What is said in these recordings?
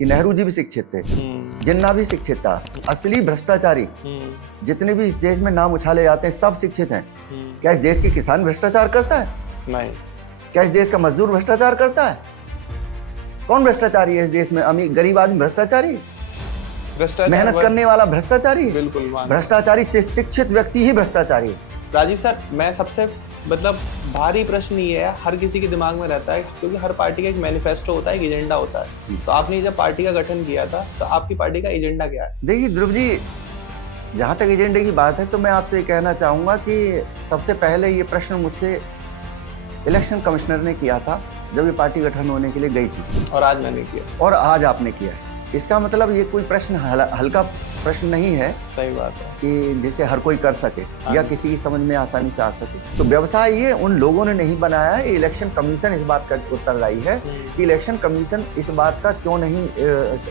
कि नेहरू जी भी शिक्षित थे, जिन्ना भी शिक्षित था। असली भ्रष्टाचारी जितने भी इस देश में नाम उछाले जाते हैं सब शिक्षित हैं। क्या इस देश के किसान भ्रष्टाचार करता है? नहीं। क्या इस देश का मजदूर भ्रष्टाचार करता है? कौन भ्रष्टाचारी है इस देश में? अमीर गरीब आदमी भ्रष्टाचारी? मेहनत करने वाला भ्रष्टाचारी? बिल्कुल। भ्रष्टाचारी से शिक्षित व्यक्ति ही भ्रष्टाचारी है। राजीव सर, मैं सबसे भारी प्रश्न ये है, हर किसी के दिमाग में रहता है, क्योंकि हर पार्टी का एक मैनिफेस्टो होता है, एक एजेंडा होता है। तो आपने जब पार्टी का गठन किया था तो आपकी पार्टी का एजेंडा क्या है? देखिए ध्रुव जी, जहाँ तक एजेंडे की बात है तो मैं आपसे कहना चाहूँगा कि सबसे पहले ये प्रश्न मुझसे इलेक्शन कमिश्नर ने किया था जब ये पार्टी गठन होने के लिए गई थी, और आज मैंने किया, और आज आपने किया है। इसका मतलब ये कोई प्रश्न हल्का प्रश्न नहीं है। सही बात है कि जिसे हर कोई कर सके या किसी की समझ में आसानी से आ सके। तो व्यवसाय ये उन लोगों ने नहीं बनाया है, इलेक्शन कमीशन इस बात का उत्तरदायी है कि इलेक्शन कमीशन इस बात का क्यों नहीं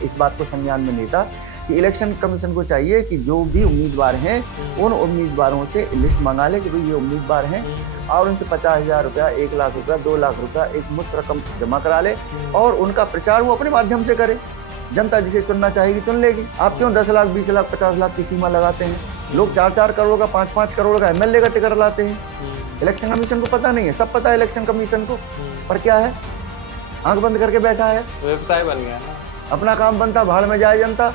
इस बात को संज्ञान में लेता कि इलेक्शन कमीशन को चाहिए कि जो भी उम्मीदवार हैं उन उम्मीदवारों से लिस्ट मंगा ले कि भाई ये उम्मीदवार हैं, और उनसे 50,000 रुपया, 1 लाख रुपया, 2 लाख रुपया एक मुफ्त रकम जमा करा ले और उनका प्रचार वो अपने माध्यम से करे। जनता जिसे चुनना चाहेगी चुन लेगी। आप क्यों 10 लाख, 20 लाख, 50 लाख की सीमा लगाते हैं? लोग 4-4 करोड़ का, 5-5 करोड़ का एमएलए का टिकट लाते हैं। इलेक्शन कमीशन को पता नहीं है? सब पता है इलेक्शन कमीशन को, पर क्या है, आंख बंद करके बैठा है। व्यवसाय बन गया ना, अपना काम बनता, भाड़ में जाए जनता।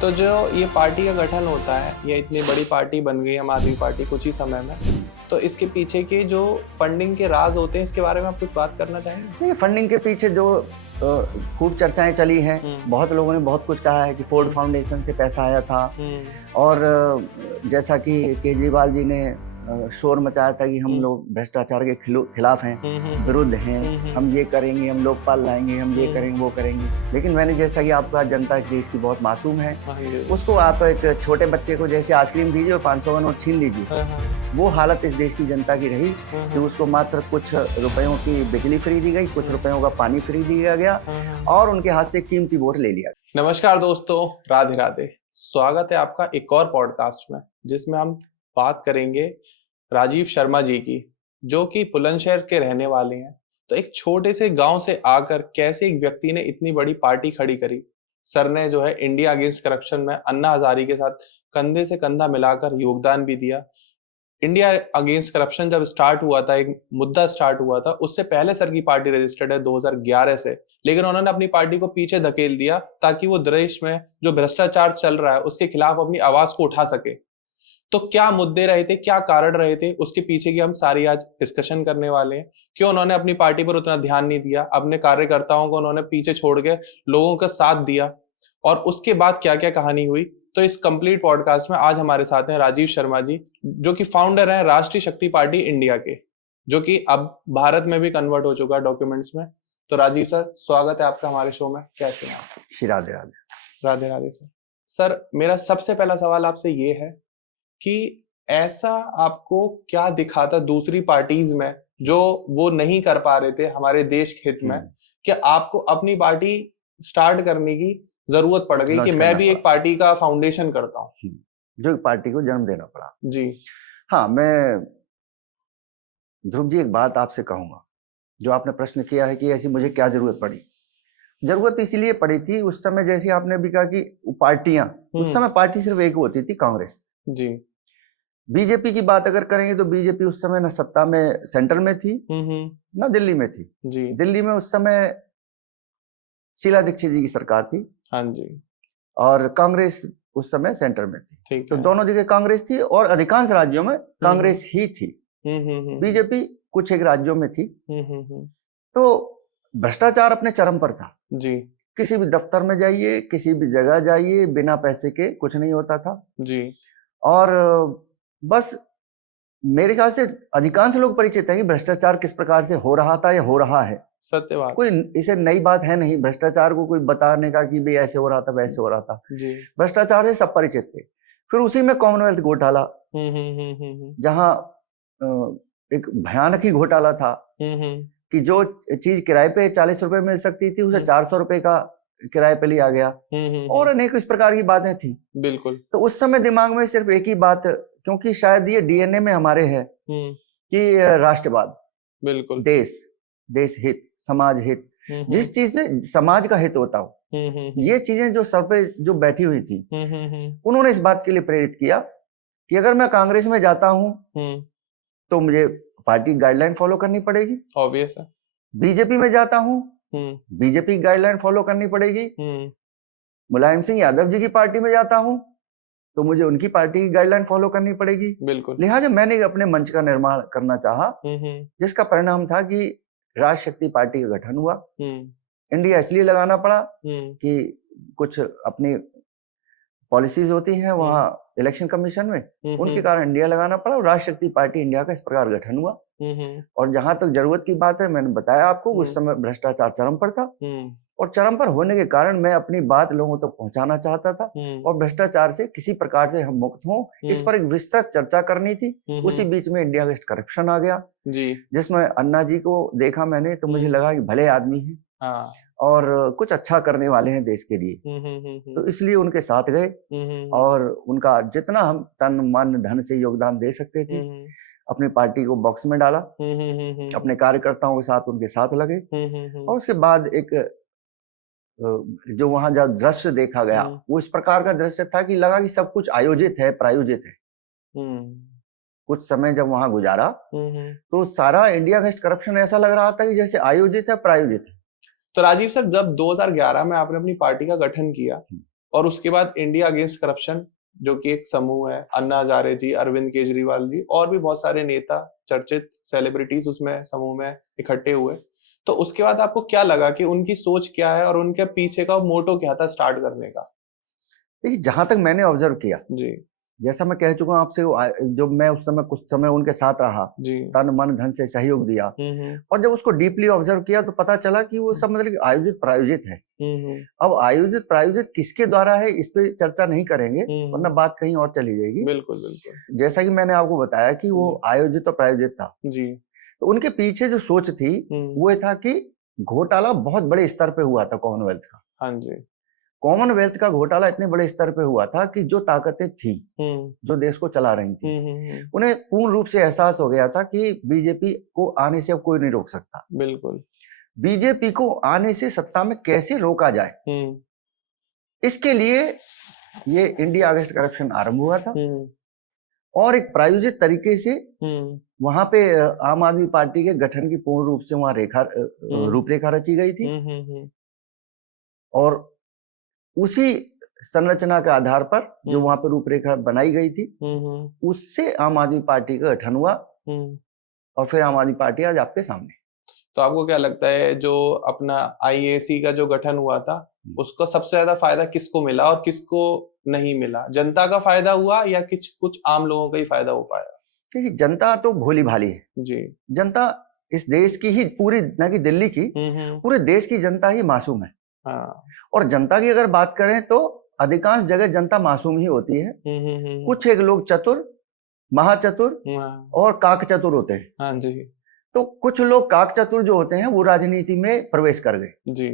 तो जो ये पार्टी का गठन होता है, ये इतनी बड़ी पार्टी बन गई आम आदमी पार्टी कुछ ही समय में, तो इसके पीछे के जो फंडिंग के राज होते हैं, इसके बारे में आप कुछ बात करना चाहेंगे? फंडिंग के पीछे जो खूब चर्चाएं चली हैं, बहुत लोगों ने बहुत कुछ कहा है कि फोर्ड फाउंडेशन से पैसा आया था, और जैसा कि केजरीवाल जी ने शोर मचाया था कि हम लोग भ्रष्टाचार के खिलाफ हैं, विरुद्ध हैं, हम ये करेंगे, हम लोकपाल लाएंगे, हम ये करेंगे, वो करेंगे। लेकिन मैंने जैसा कि आपका, जनता इस देश की बहुत मासूम है, उसको आप एक छोटे बच्चे को जैसे आइसक्रीम दीजिए और 500 का नोट छीन लीजिए, वो हालत इस देश की जनता की रही कि उसको मात्र कुछ रुपयों की बिजली फ्री दी गई, कुछ रुपयों का पानी फ्री दिया गया और उनके हाथ से कीमती वोट ले लिया। नमस्कार दोस्तों, राधे राधे। स्वागत है आपका एक और पॉडकास्ट में, जिसमें हम बात करेंगे राजीव शर्मा जी की, जो कि बुलंदशहर के रहने वाले हैं। तो एक छोटे से गांव से आकर कैसे एक व्यक्ति ने इतनी बड़ी पार्टी खड़ी करी। सर ने जो है इंडिया अगेंस्ट करप्शन में अन्ना हजारी के साथ कंधे से कंधा मिलाकर योगदान भी दिया। इंडिया अगेंस्ट करप्शन जब स्टार्ट हुआ था, एक मुद्दा स्टार्ट हुआ था, उससे पहले सर की पार्टी रजिस्टर्ड है 2011 से, लेकिन उन्होंने अपनी पार्टी को पीछे धकेल दिया ताकि वो देश में जो भ्रष्टाचार चल रहा है उसके खिलाफ अपनी आवाज को उठा सके। तो क्या मुद्दे रहे थे, क्या कारण रहे थे, उसके पीछे की हम सारी आज डिस्कशन करने वाले हैं। क्यों उन्होंने अपनी पार्टी पर उतना ध्यान नहीं दिया, अपने कार्यकर्ताओं को उन्होंने पीछे छोड़ के लोगों का साथ दिया, और उसके बाद क्या क्या कहानी हुई। तो इस कंप्लीट पॉडकास्ट में आज हमारे साथ हैं राजीव शर्मा जी, जो कि फाउंडर हैं राष्ट्रीय शक्ति पार्टी इंडिया के, जो कि अब भारत में भी कन्वर्ट हो चुका है डॉक्यूमेंट्स में। तो राजीव सर, स्वागत है आपका हमारे शो में। कैसे हैं आप? राधे राधे। राधे राधे सर। सर, मेरा सबसे पहला सवाल आपसे ये है कि ऐसा आपको क्या दिखा था दूसरी पार्टीज में जो वो नहीं कर पा रहे थे हमारे देश हित में, कि आपको अपनी पार्टी स्टार्ट करने की जरूरत पड़ गई कि मैं भी एक पार्टी का फाउंडेशन करता हूँ, जो एक पार्टी को जन्म देना पड़ा? जी हाँ, मैं ध्रुव जी एक बात आपसे कहूंगा, जो आपने प्रश्न किया है कि ऐसी मुझे क्या जरूरत पड़ी। जरूरत इसीलिए पड़ी थी उस समय, जैसे आपने भी कहा कि पार्टियां, उस समय पार्टी सिर्फ एक होती थी, कांग्रेस जी। बीजेपी की बात अगर करेंगे तो बीजेपी उस समय न सत्ता में सेंटर में थी ना दिल्ली में थी जी। दिल्ली में उस समय शीला दीक्षित जी की सरकार थी, हाँ जी, और कांग्रेस उस समय सेंटर में थी। ठीक तो है। दोनों जगह कांग्रेस थी और अधिकांश राज्यों में कांग्रेस ही थी। बीजेपी कुछ एक राज्यों में थी। तो भ्रष्टाचार अपने चरम पर था जी। किसी भी दफ्तर में जाइए, किसी भी जगह जाइए, बिना पैसे के कुछ नहीं होता था जी। और बस मेरे ख्याल से अधिकांश लोग परिचित हैं कि भ्रष्टाचार किस प्रकार से हो रहा था या हो रहा है। सत्य बात। कोई इसे नई बात है नहीं भ्रष्टाचार को कोई बताने का कि भाई ऐसे हो रहा था, वैसे हो रहा था जी। भ्रष्टाचार से सब परिचित थे। फिर उसी में कॉमनवेल्थ घोटाला, जहां एक भयानक ही घोटाला था कि जो चीज किराए पे 40 रुपए मिल सकती थी उसे 400 रुपए का किराए पे लिया गया, और अनेक इस प्रकार की बातें थी। बिल्कुल। तो उस समय दिमाग में सिर्फ एक ही बात, क्योंकि शायद ये डीएनए में हमारे है कि राष्ट्रवाद, बिल्कुल, देश हित, समाज हित, जिस चीज से समाज का हित होता हो, ये चीजें जो सर पे जो बैठी हुई थी, उन्होंने इस बात के लिए प्रेरित किया कि अगर मैं कांग्रेस में जाता हूं तो मुझे पार्टी गाइडलाइन फॉलो करनी पड़ेगी। ऑब्वियस है। बीजेपी में जाता हूं, बीजेपी गाइडलाइन फॉलो करनी पड़ेगी। मुलायम सिंह यादव जी की पार्टी में जाता हूं तो मुझे उनकी पार्टी की गाइडलाइन फॉलो करनी पड़ेगी। बिल्कुल। लिहाजा मैंने अपने मंच का निर्माण करना चाहा, जिसका परिणाम था कि राष्ट्र शक्ति पार्टी का गठन हुआ। इंडिया इसलिए लगाना पड़ा कि कुछ अपनी पॉलिसीज होती हैं वहाँ इलेक्शन कमीशन में, उनके कारण इंडिया लगाना पड़ा और राष्ट्र शक्ति पार्टी इंडिया का इस प्रकार गठन हुआ। और जहां तक जरूरत की बात है, मैंने बताया आपको उस समय भ्रष्टाचार चरम पर था और चरम पर होने के कारण मैं अपनी बात लोगों तक पहुंचाना चाहता था और भ्रष्टाचार से किसी प्रकार से हम मुक्त हों, इस पर एक विस्तृत चर्चा करनी थी। उसी बीच में इंडिया अगेंस्ट करप्शन आ गया जी, जिसमें अन्ना जी को देखा मैंने तो मुझे लगा कि भले आदमी है और कुछ अच्छा करने वाले हैं देश के लिए, तो इसलिए उनके साथ गए और उनका जितना हम तन मन धन से योगदान दे सकते थे अपनी पार्टी को बॉक्स में डाला, अपने कार्यकर्ताओं के साथ उनके साथ लगे। और उसके बाद एक जो वहां जब दृश्य देखा गया वो इस प्रकार का दृश्य था कि लगा कि सब कुछ आयोजित है, प्रायोजित है। कुछ समय जब वहां गुजारा तो सारा इंडिया अगेंस्ट करप्शन ऐसा लग रहा था कि जैसे आयोजित है, प्रायोजित है। तो राजीव सर, जब 2011 में आपने अपनी पार्टी का गठन किया और उसके बाद इंडिया अगेंस्ट करप्शन जो कि एक समूह है, अन्ना हजारे जी, अरविंद केजरीवाल जी और भी बहुत सारे नेता, चर्चित सेलिब्रिटीज उसमें समूह में इकट्ठे हुए, तो उसके बाद आपको क्या लगा कि उनकी सोच क्या है और उनके पीछे का मोटो क्या था स्टार्ट करने का? देखिए, जहां तक मैंने ऑब्जर्व किया जी, जैसा मैं कह चुका हूं आपसे, जब मैं उस समय कुछ समय उनके साथ रहा, तन मन धन से सहयोग दिया और जब उसको डीपली ऑब्जर्व किया तो पता चला कि वो सब मतलब आयोजित प्रायोजित है। अब आयोजित प्रायोजित किसके द्वारा है इस पे चर्चा नहीं करेंगे वरना बात कहीं और चली जाएगी। बिल्कुल बिल्कुल। जैसा कि मैंने आपको बताया कि वो आयोजित और प्रायोजित था जी, तो उनके पीछे जो सोच थी वो था कि घोटाला बहुत बड़े स्तर पे हुआ था कॉमनवेल्थ का। हाँ जी, कॉमनवेल्थ का घोटाला इतने बड़े स्तर पे हुआ था कि जो ताकतें थी जो देश को चला रही थी उन्हें पूर्ण रूप से एहसास हो गया था कि बीजेपी को आने से अब कोई नहीं रोक सकता। बिल्कुल। बीजेपी को आने से सत्ता में कैसे रोका जाए, इसके लिए ये इंडिया अगेंस्ट करप्शन आरंभ हुआ था और एक प्रायोजित तरीके से वहां पे आम आदमी पार्टी के गठन की पूर्ण रूप से वहां रूपरेखा रची गई थी और उसी संरचना के आधार पर जो वहां पर रूपरेखा बनाई गई थी उससे आम आदमी पार्टी का गठन हुआ और फिर आम आदमी पार्टी आज आपके सामने। तो आपको क्या लगता है जो अपना आईएसी का जो गठन हुआ था उसको सबसे ज्यादा फायदा किसको मिला और किसको नहीं मिला? जनता का फायदा हुआ या कुछ आम लोगों का ही फायदा हो पाया? देखिए, जनता तो भोली भाली है जी, जनता इस देश की ही पूरी, न कि दिल्ली की, पूरे देश की जनता ही मासूम है। और जनता की अगर बात करें तो अधिकांश जगह जनता मासूम ही होती है। कुछ एक लोग चतुर, महाचतुर और काक चतुर होते हैं। हाँ जी। तो कुछ लोग काक चतुर जो होते हैं वो राजनीति में प्रवेश कर गए जी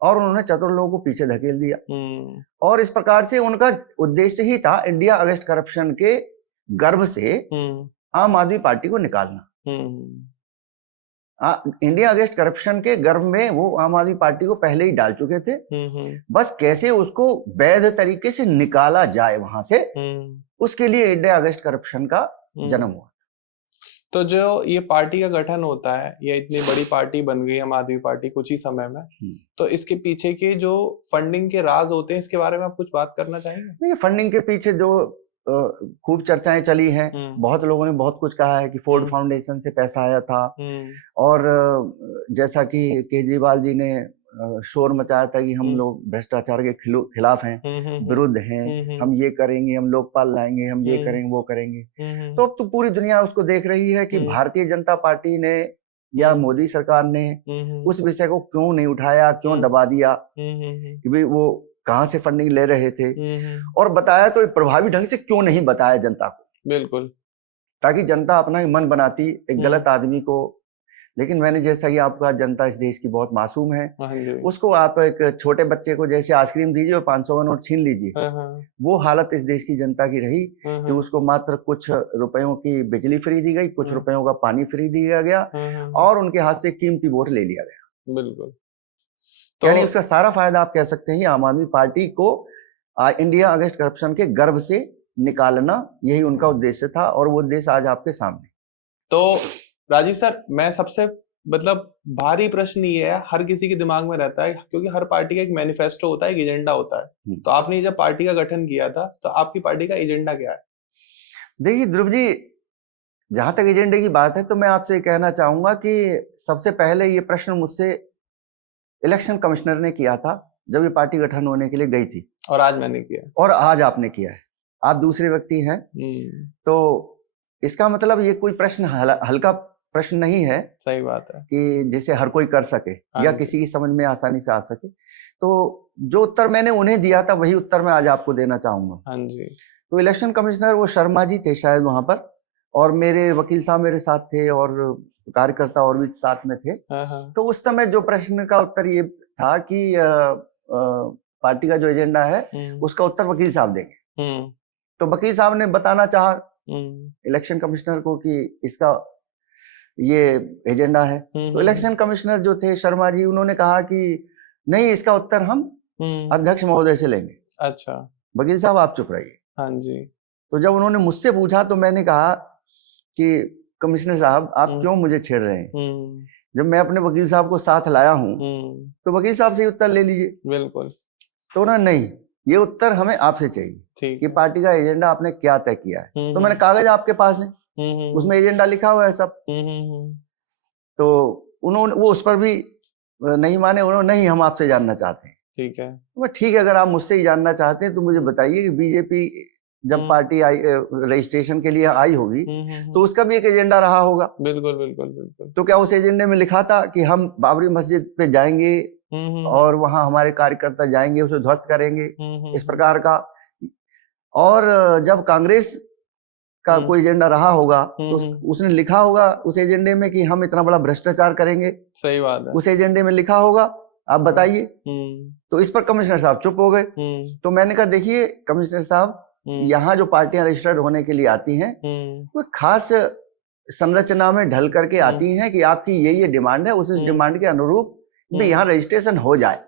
और उन्होंने चतुर लोगों को पीछे धकेल दिया और इस प्रकार से उनका उद्देश्य ही था इंडिया अगेंस्ट करप्शन के गर्भ से आम आदमी पार्टी को निकालना। इंडिया अगेंस्ट करप्शन के गर्भ में वो आम आदमी पार्टी को पहले ही डाल चुके थे, बस कैसे उसको वैध तरीके से निकाला जाए वहां से, उसके लिए इंडिया अगेंस्ट करप्शन का जन्म हुआ। तो जो ये पार्टी का गठन होता है, ये इतनी बड़ी पार्टी बन गई आम आदमी पार्टी कुछ ही समय में, तो इसके पीछे के जो फंडिंग के राज होते हैं इसके बारे में आप कुछ बात करना चाहेंगे? फंडिंग के पीछे जो खूब चर्चाएं चली हैं, बहुत लोगों ने बहुत कुछ कहा है कि फोर्ड फाउंडेशन से पैसा आया था और जैसा कि केजरीवाल जी ने शोर मचाया था कि हम लोग भ्रष्टाचार के खिलाफ हैं, विरुद्ध हैं, हम ये करेंगे, हम लोकपाल लाएंगे, हम ये करेंगे, वो करेंगे। तो अब तो पूरी दुनिया उसको देख रही है कि भारतीय जनता पार्टी ने या मोदी सरकार ने उस विषय को क्यों नहीं उठाया, क्यों दबा दिया कि भाई वो कहाँ से फंडिंग ले रहे थे और बताया तो प्रभावी ढंग से क्यों नहीं बताया जनता को। बिल्कुल, ताकि जनता अपना ही मन बनाती एक गलत आदमी को। लेकिन मैंने जैसा कि आपका, जनता इस देश की बहुत मासूम है, उसको आप एक छोटे बच्चे को जैसे आइसक्रीम दीजिए और 500 का नोट छीन लीजिए, वो हालत इस देश की जनता की रही कि उसको मात्र कुछ रुपयों की बिजली फ्री दी गई, कुछ रुपयों का पानी फ्री दिया गया और उनके हाथ से कीमती वोट ले लिया गया। बिल्कुल। तो यानी उसका सारा फायदा आप कह सकते हैं आम आदमी पार्टी को इंडिया अगेंस्ट करप्शन के गर्भ से निकालना, यही उनका उद्देश्य था और वो उद्देश्य आज आपके सामने। तो राजीव सर, मैं सबसे मतलब भारी प्रश्न ये है, हर किसी के दिमाग में रहता है, क्योंकि हर पार्टी का एक मैनिफेस्टो होता है, एक एजेंडा होता है। तो आपने जब पार्टी का गठन किया था तो आपकी पार्टी का एजेंडा क्या है? देखिए ध्रुव जी, जहां तक एजेंडे की बात है तो मैं आपसे कहना चाहूंगा कि सबसे पहले ये प्रश्न मुझसे इलेक्शन कमिश्नर ने किया था जब ये पार्टी गठन होने के लिए गई थी, और आज मैंने किया, और आज आपने किया है। आप दूसरे व्यक्ति हैं, तो इसका मतलब ये कोई प्रश्न हल्का प्रश्न नहीं है। सही बात है कि जिसे हर कोई कर सके या किसी की समझ में आसानी से आ सके। तो जो उत्तर मैंने उन्हें दिया था वही उत्तर मैं आज आपको देना चाहूंगा। हाँ जी। तो इलेक्शन कमिश्नर वो शर्मा जी थे शायद वहां पर, और मेरे वकील साहब मेरे साथ थे और कार्यकर्ता और भी साथ में थे। तो उस समय जो प्रश्न का उत्तर ये था कि पार्टी का जो एजेंडा है उसका उत्तर वकील साहब देंगे। तो वकील साहब ने बताना चाहा इलेक्शन कमिश्नर को कि इसका ये एजेंडा है। तो इलेक्शन कमिश्नर जो थे शर्मा जी, उन्होंने कहा कि नहीं, इसका उत्तर हम अध्यक्ष महोदय से लेंगे। अच्छा, वकील साहब आप चुप रहिए। हाँ जी। तो जब उन्होंने मुझसे पूछा तो मैंने कहा कि कमिश्नर साहब आप क्यों मुझे छेड़ रहे हैं? जब मैं अपने वकील साहब को साथ लाया हूं तो वकील साहब से उत्तर ले लीजिए। बिल्कुल। तो ना, नहीं, ये उत्तर हमें आपसे चाहिए कि पार्टी का एजेंडा आपने क्या तय किया है। तो मैंने कागज आपके पास है, उसमें एजेंडा लिखा हुआ है सब। तो उन्होंने वो उस पर भी नहीं माने, उन्होंने नहीं, हम आपसे जानना चाहते हैं। ठीक है, तो ठीक है, अगर आप मुझसे ही जानना चाहते हैं तो मुझे बताइए कि बीजेपी जब पार्टी आई रजिस्ट्रेशन के लिए आई होगी तो उसका भी एक एजेंडा रहा होगा। बिल्कुल बिल्कुल बिल्कुल। तो क्या उस एजेंडे में लिखा था कि हम बाबरी मस्जिद पे जाएंगे और वहां हमारे कार्यकर्ता जाएंगे, उसे ध्वस्त करेंगे, इस प्रकार का? और जब कांग्रेस का कोई एजेंडा रहा होगा तो उसने लिखा होगा उस एजेंडे में कि हम इतना बड़ा भ्रष्टाचार करेंगे। सही बात है, उस एजेंडे में लिखा होगा, आप बताइए। तो इस पर कमिश्नर साहब चुप हो गए। तो मैंने कहा देखिए कमिश्नर साहब, यहाँ जो पार्टियां रजिस्टर्ड होने के लिए आती हैं वो खास संरचना में ढल करके आती हैं कि आपकी ये डिमांड है, उस डिमांड के अनुरूप भी यहाँ रजिस्ट्रेशन हो जाए,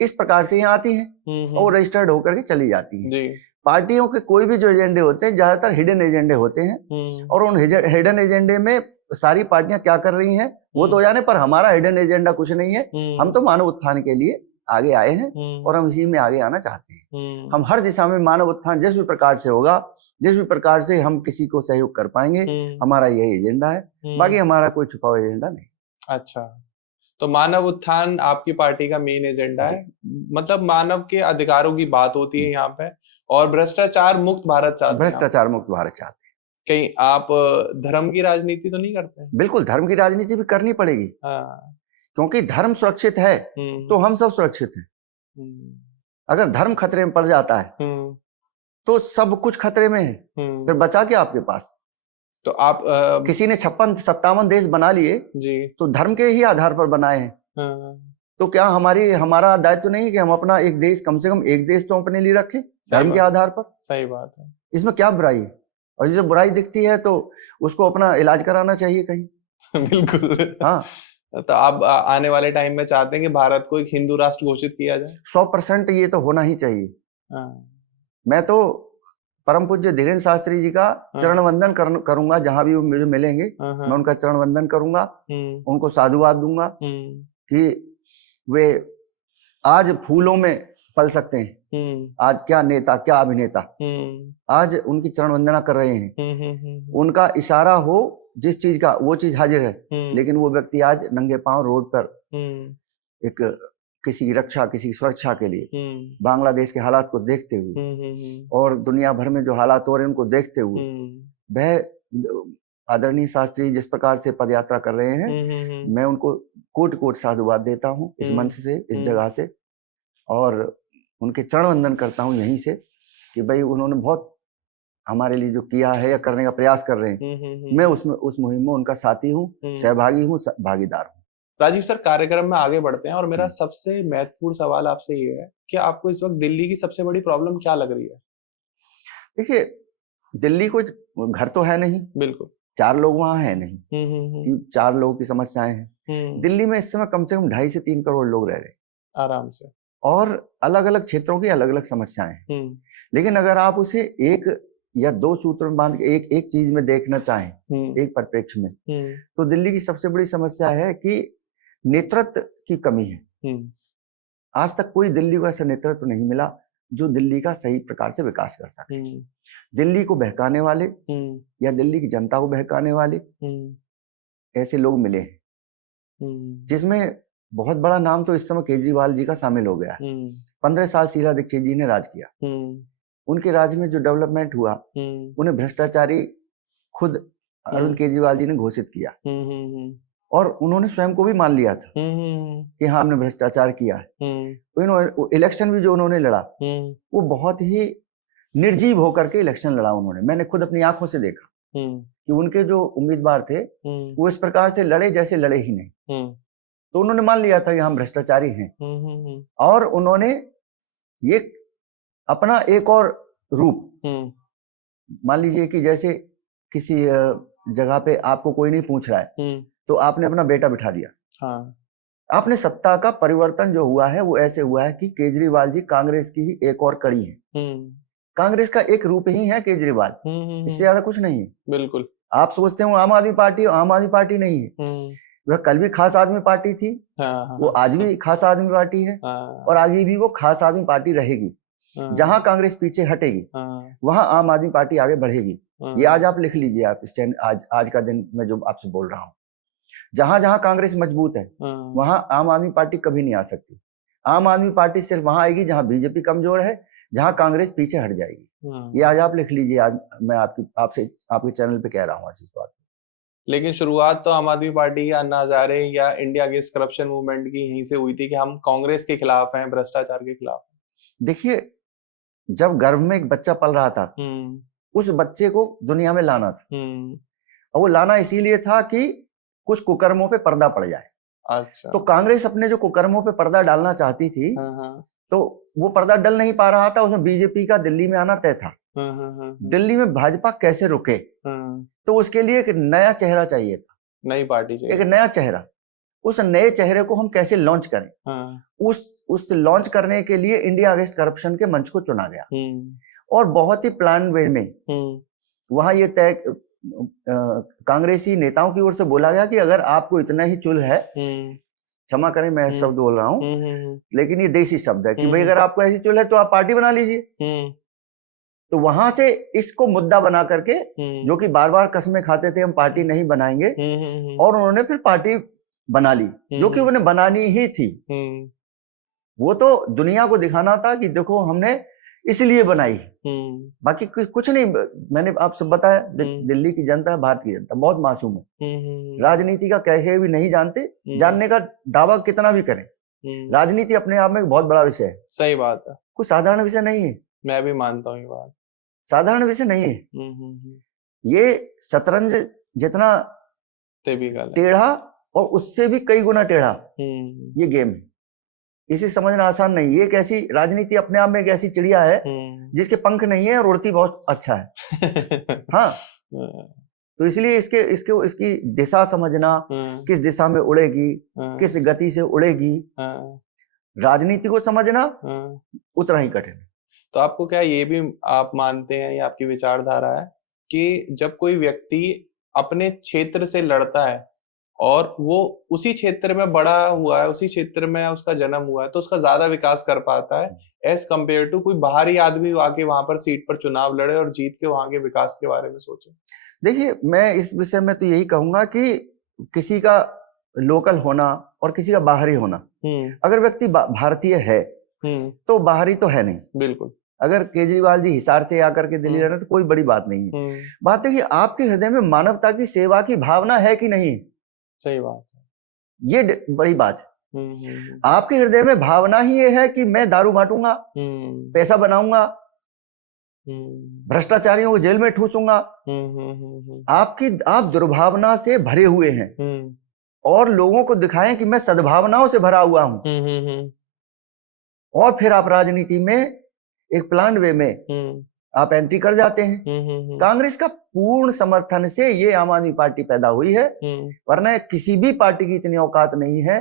इस प्रकार से यहाँ आती हैं और वो रजिस्टर्ड होकर के चली जाती हैं। पार्टियों के कोई भी जो एजेंडे होते हैं ज्यादातर हिडन एजेंडे होते हैं, और उन हिडन एजेंडे में सारी पार्टियां क्या कर रही हैं वो तो जाने, पर हमारा हिडन एजेंडा कुछ नहीं है। हम तो मानव उत्थान के लिए आगे आए हैं और हम इसी में आगे आना चाहते हैं। हम हर दिशा में मानव उत्थान जिस भी प्रकार से होगा, जिस भी प्रकार से हम किसी को सहयोग कर पाएंगे, हमारा यही एजेंडा है। बाकी हमारा कोई छुपा हुआ एजेंडा नहीं। अच्छा, तो मानव उत्थान आपकी पार्टी का मेन एजेंडा है, मतलब मानव के अधिकारों की बात होती है यहाँ पे, और भ्रष्टाचार मुक्त भारत चाहते हैं। भ्रष्टाचार मुक्त भारत चाहते हैं। कहीं आप धर्म की राजनीति तो नहीं करते हैं? बिल्कुल, धर्म की राजनीति भी करनी पड़ेगी। क्योंकि धर्म सुरक्षित है तो हम सब सुरक्षित हैं। अगर धर्म खतरे में पड़ जाता है तो सब कुछ खतरे में है, फिर बचा क्या आपके पास? तो आप किसी ने 56-57 देश बना लिए जी, तो धर्म के ही आधार पर बनाए हैं। तो क्या हमारा दायित्व नहीं कि हम अपना एक देश, कम से कम एक देश तो अपने लिए रखें धर्म के आधार पर? सही बात है, इसमें क्या बुराई है? और जब बुराई दिखती है तो उसको अपना इलाज कराना चाहिए कहीं। बिल्कुल। हाँ, तो आप आने वाले टाइम में चाहते हैं कि भारत को एक हिंदू राष्ट्र घोषित किया जाए? 100% ये तो होना ही चाहिए। मैं तो परम पूज्य धीरेन्द्र शास्त्री जी का चरण वंदन करूंगा, जहां भी वो मुझे मिलेंगे मैं उनका चरण वंदन करूंगा, उनको साधुवाद दूंगा कि वे आज फूलों में पल सकते हैं। आज क्या नेता, क्या अभिनेता आज उनकी चरण वंदना कर रहे हैं। उनका इशारा हो जिस चीज का, वो चीज हाजिर है। लेकिन वो व्यक्ति आज नंगे पांव रोड पर एक किसी की रक्षा, किसी की सुरक्षा के लिए बांग्लादेश के हालात को देखते हुए और दुनिया भर में जो हालात हो रहे हैं उनको देखते हुए, वह आदरणीय शास्त्री जिस प्रकार से पदयात्रा कर रहे हैं, मैं उनको कोट कोट साधुवाद देता हूँ इस मंच से, इस जगह से, और उनके चरण वंदन करता हूँ यहीं से कि भाई उन्होंने बहुत हमारे लिए जो किया है या करने का प्रयास कर रहे हैं। मैं उस मुहिम में उनका साथी हूँ, सहभागी हूँ, भागीदार हूँ। राजीव सर, कार्यक्रम में आगे बढ़ते हैं और मेरा सबसे महत्वपूर्ण सवाल आपसे ये है कि आपको इस वक्त दिल्ली की सबसे बड़ी प्रॉब्लम क्या लग रही है? देखिए, दिल्ली कोई घर तो है नहीं, बिल्कुल 4 लोग वहां है नहीं कि 4 लोगों की समस्याएं हैं। दिल्ली में इस समय कम से कम 2.5 से 3 करोड़ लोग रह रहे हैं। आराम से। और अलग अलग क्षेत्रों की अलग अलग समस्याएं हैं। लेकिन अगर आप उसे एक या दो सूत्र में बांध के एक चीज में देखना चाहें, एक परिप्रेक्ष्य में, तो दिल्ली की सबसे बड़ी समस्या है कि नेतृत्व की कमी है। आज तक कोई दिल्ली को ऐसा नेतृत्व नहीं मिला जो दिल्ली का सही प्रकार से विकास कर सके। दिल्ली को बहकाने वाले या दिल्ली की जनता को बहकाने वाले ऐसे लोग मिले हैं, जिसमें बहुत बड़ा नाम तो इस समय केजरीवाल जी का शामिल हो गया। 15 साल शीला दीक्षित जी ने राज किया। उनके राज में जो डेवलपमेंट हुआ, उन्हें भ्रष्टाचारी खुद अरविंद केजरीवाल जी ने घोषित किया, और उन्होंने स्वयं को भी मान लिया था कि हाँ, हमने भ्रष्टाचार किया है। तो इन्होंने इलेक्शन भी जो उन्होंने लड़ा, वो बहुत ही निर्जीव होकर के इलेक्शन लड़ा उन्होंने। मैंने खुद अपनी आंखों से देखा कि उनके जो उम्मीदवार थे वो इस प्रकार से लड़े जैसे लड़े ही नहीं। तो उन्होंने मान लिया था कि हम भ्रष्टाचारी हैं, और उन्होंने ये अपना एक और रूप, मान लीजिए कि जैसे किसी जगह पे आपको कोई नहीं पूछ रहा है, तो आपने अपना बेटा बिठा दिया। हाँ। आपने सत्ता का परिवर्तन जो हुआ है वो ऐसे हुआ है कि केजरीवाल जी कांग्रेस की ही एक और कड़ी है। कांग्रेस का एक रूप ही है केजरीवाल, इससे ज्यादा कुछ नहीं है। बिल्कुल। आप सोचते हो आम आदमी पार्टी नहीं है। वह कल भी खास आदमी पार्टी थी, वो आज भी खास आदमी पार्टी है, और आगे भी वो खास आदमी पार्टी रहेगी। जहां कांग्रेस पीछे हटेगी वहां आम आदमी पार्टी आगे बढ़ेगी। ये आज आप लिख लीजिए, आप इस आज का दिन मैं जो आपसे बोल रहा हूँ। जहां जहां कांग्रेस मजबूत है वहां आम आदमी पार्टी कभी नहीं आ सकती। आम आदमी पार्टी सिर्फ वहां आएगी जहां बीजेपी कमजोर है, जहां कांग्रेस पीछे हट जाएगी। ये आज आप लिख लीजिए, आज मैं आपके चैनल पे कह रहा हूँ इस बात। लेकिन शुरुआत तो आम आदमी पार्टी या अन्ना हजारे या इंडिया अगेंस्ट करप्शन मूवमेंट की यहीं से हुई थी कि हम कांग्रेस के खिलाफ हैं, भ्रष्टाचार के खिलाफ। देखिए, जब गर्भ में एक बच्चा पल रहा था, उस बच्चे को दुनिया में लाना था, और वो लाना इसीलिए था कि कुछ कुकर्मों पे पर्दा पड़ जाए। अच्छा। तो कांग्रेस अपने जो कुकर्मों पे पर्दा डालना चाहती थी, तो वो पर्दा डल नहीं पा रहा था। उसमें बीजेपी का दिल्ली में आना तय था। दिल्ली में भाजपा कैसे रुके, तो उसके लिए एक नया चेहरा चाहिए था, नई पार्टी चाहिए, एक नया चेहरा। उस नए चेहरे को हम कैसे लॉन्च करें, उस लॉन्च करने के लिए इंडिया अगेंस्ट करप्शन के मंच को चुना गया, और बहुत ही प्लान वे में वहां ये तय कांग्रेसी नेताओं की ओर से बोला गया कि अगर आपको इतना ही चुल है, क्षमा करें मैं शब्द बोल रहा हूँ, लेकिन ये देसी शब्द है कि भाई अगर आपको ऐसी चुल है तो आप पार्टी बना लीजिए। तो वहां से इसको मुद्दा बना करके, जो कि बार बार कसमें खाते थे हम पार्टी नहीं बनाएंगे, और उन्होंने फिर पार्टी बना ली, जो कि उन्हें बनानी ही थी। वो तो दुनिया को दिखाना था कि देखो हमने इसलिए बनाई, बाकी कुछ नहीं। मैंने आपसे बताया, दिल्ली की जनता, भारतीय जनता बहुत मासूम है, राजनीति का कैसे भी नहीं जानते, जानने का दावा कितना भी करें। राजनीति अपने आप में एक बहुत बड़ा विषय है। सही बात है, कुछ साधारण विषय नहीं है। मैं भी मानता हूँ ये बात, साधारण विषय नहीं है। ये शतरंज जितना टेढ़ा और उससे भी कई गुना टेढ़ा ये गेम है। इसे समझना आसान नहीं। ये एक ऐसी राजनीति अपने आप में एक ऐसी चिड़िया है जिसके पंख नहीं है और उड़ती बहुत अच्छा है। हाँ, तो इसलिए इसकी दिशा समझना, किस दिशा में उड़ेगी, किस गति से उड़ेगी, राजनीति को समझना उतना ही कठिन है। तो आपको क्या ये भी आप मानते हैं, या आपकी विचारधारा है कि जब कोई व्यक्ति अपने क्षेत्र से लड़ता है और वो उसी क्षेत्र में बड़ा हुआ है, उसी क्षेत्र में उसका जन्म हुआ है, तो उसका ज्यादा विकास कर पाता है एज कम्पेयर टू कोई बाहरी आदमी आके वहां पर सीट पर चुनाव लड़े और जीत के वहां के विकास के बारे में सोचे? देखिए, मैं इस विषय में तो यही कहूंगा कि किसी का लोकल होना और किसी का बाहरी होना, अगर व्यक्ति भारतीय है तो बाहरी तो है नहीं। बिल्कुल। अगर केजरीवाल जी हिसार से आकर के दिल्ली रहने तो कोई बड़ी बात नहीं है। बात है कि आपके हृदय में मानवता की सेवा की भावना है कि नहीं। सही बात है, ये बड़ी बात है। आपके हृदय में भावना ही ये है कि मैं दारू बांटूंगा, पैसा बनाऊंगा, भ्रष्टाचारियों को जेल में ठूसूंगा। आप दुर्भावना से भरे हुए हैं, और लोगों को दिखाएं कि मैं सद्भावनाओं से भरा हुआ हूं, और फिर आप राजनीति में एक प्लान वे में आप एंट्री कर जाते हैं। कांग्रेस का पूर्ण समर्थन से ये आम आदमी पार्टी पैदा हुई है, वरना किसी भी पार्टी की इतनी औकात नहीं है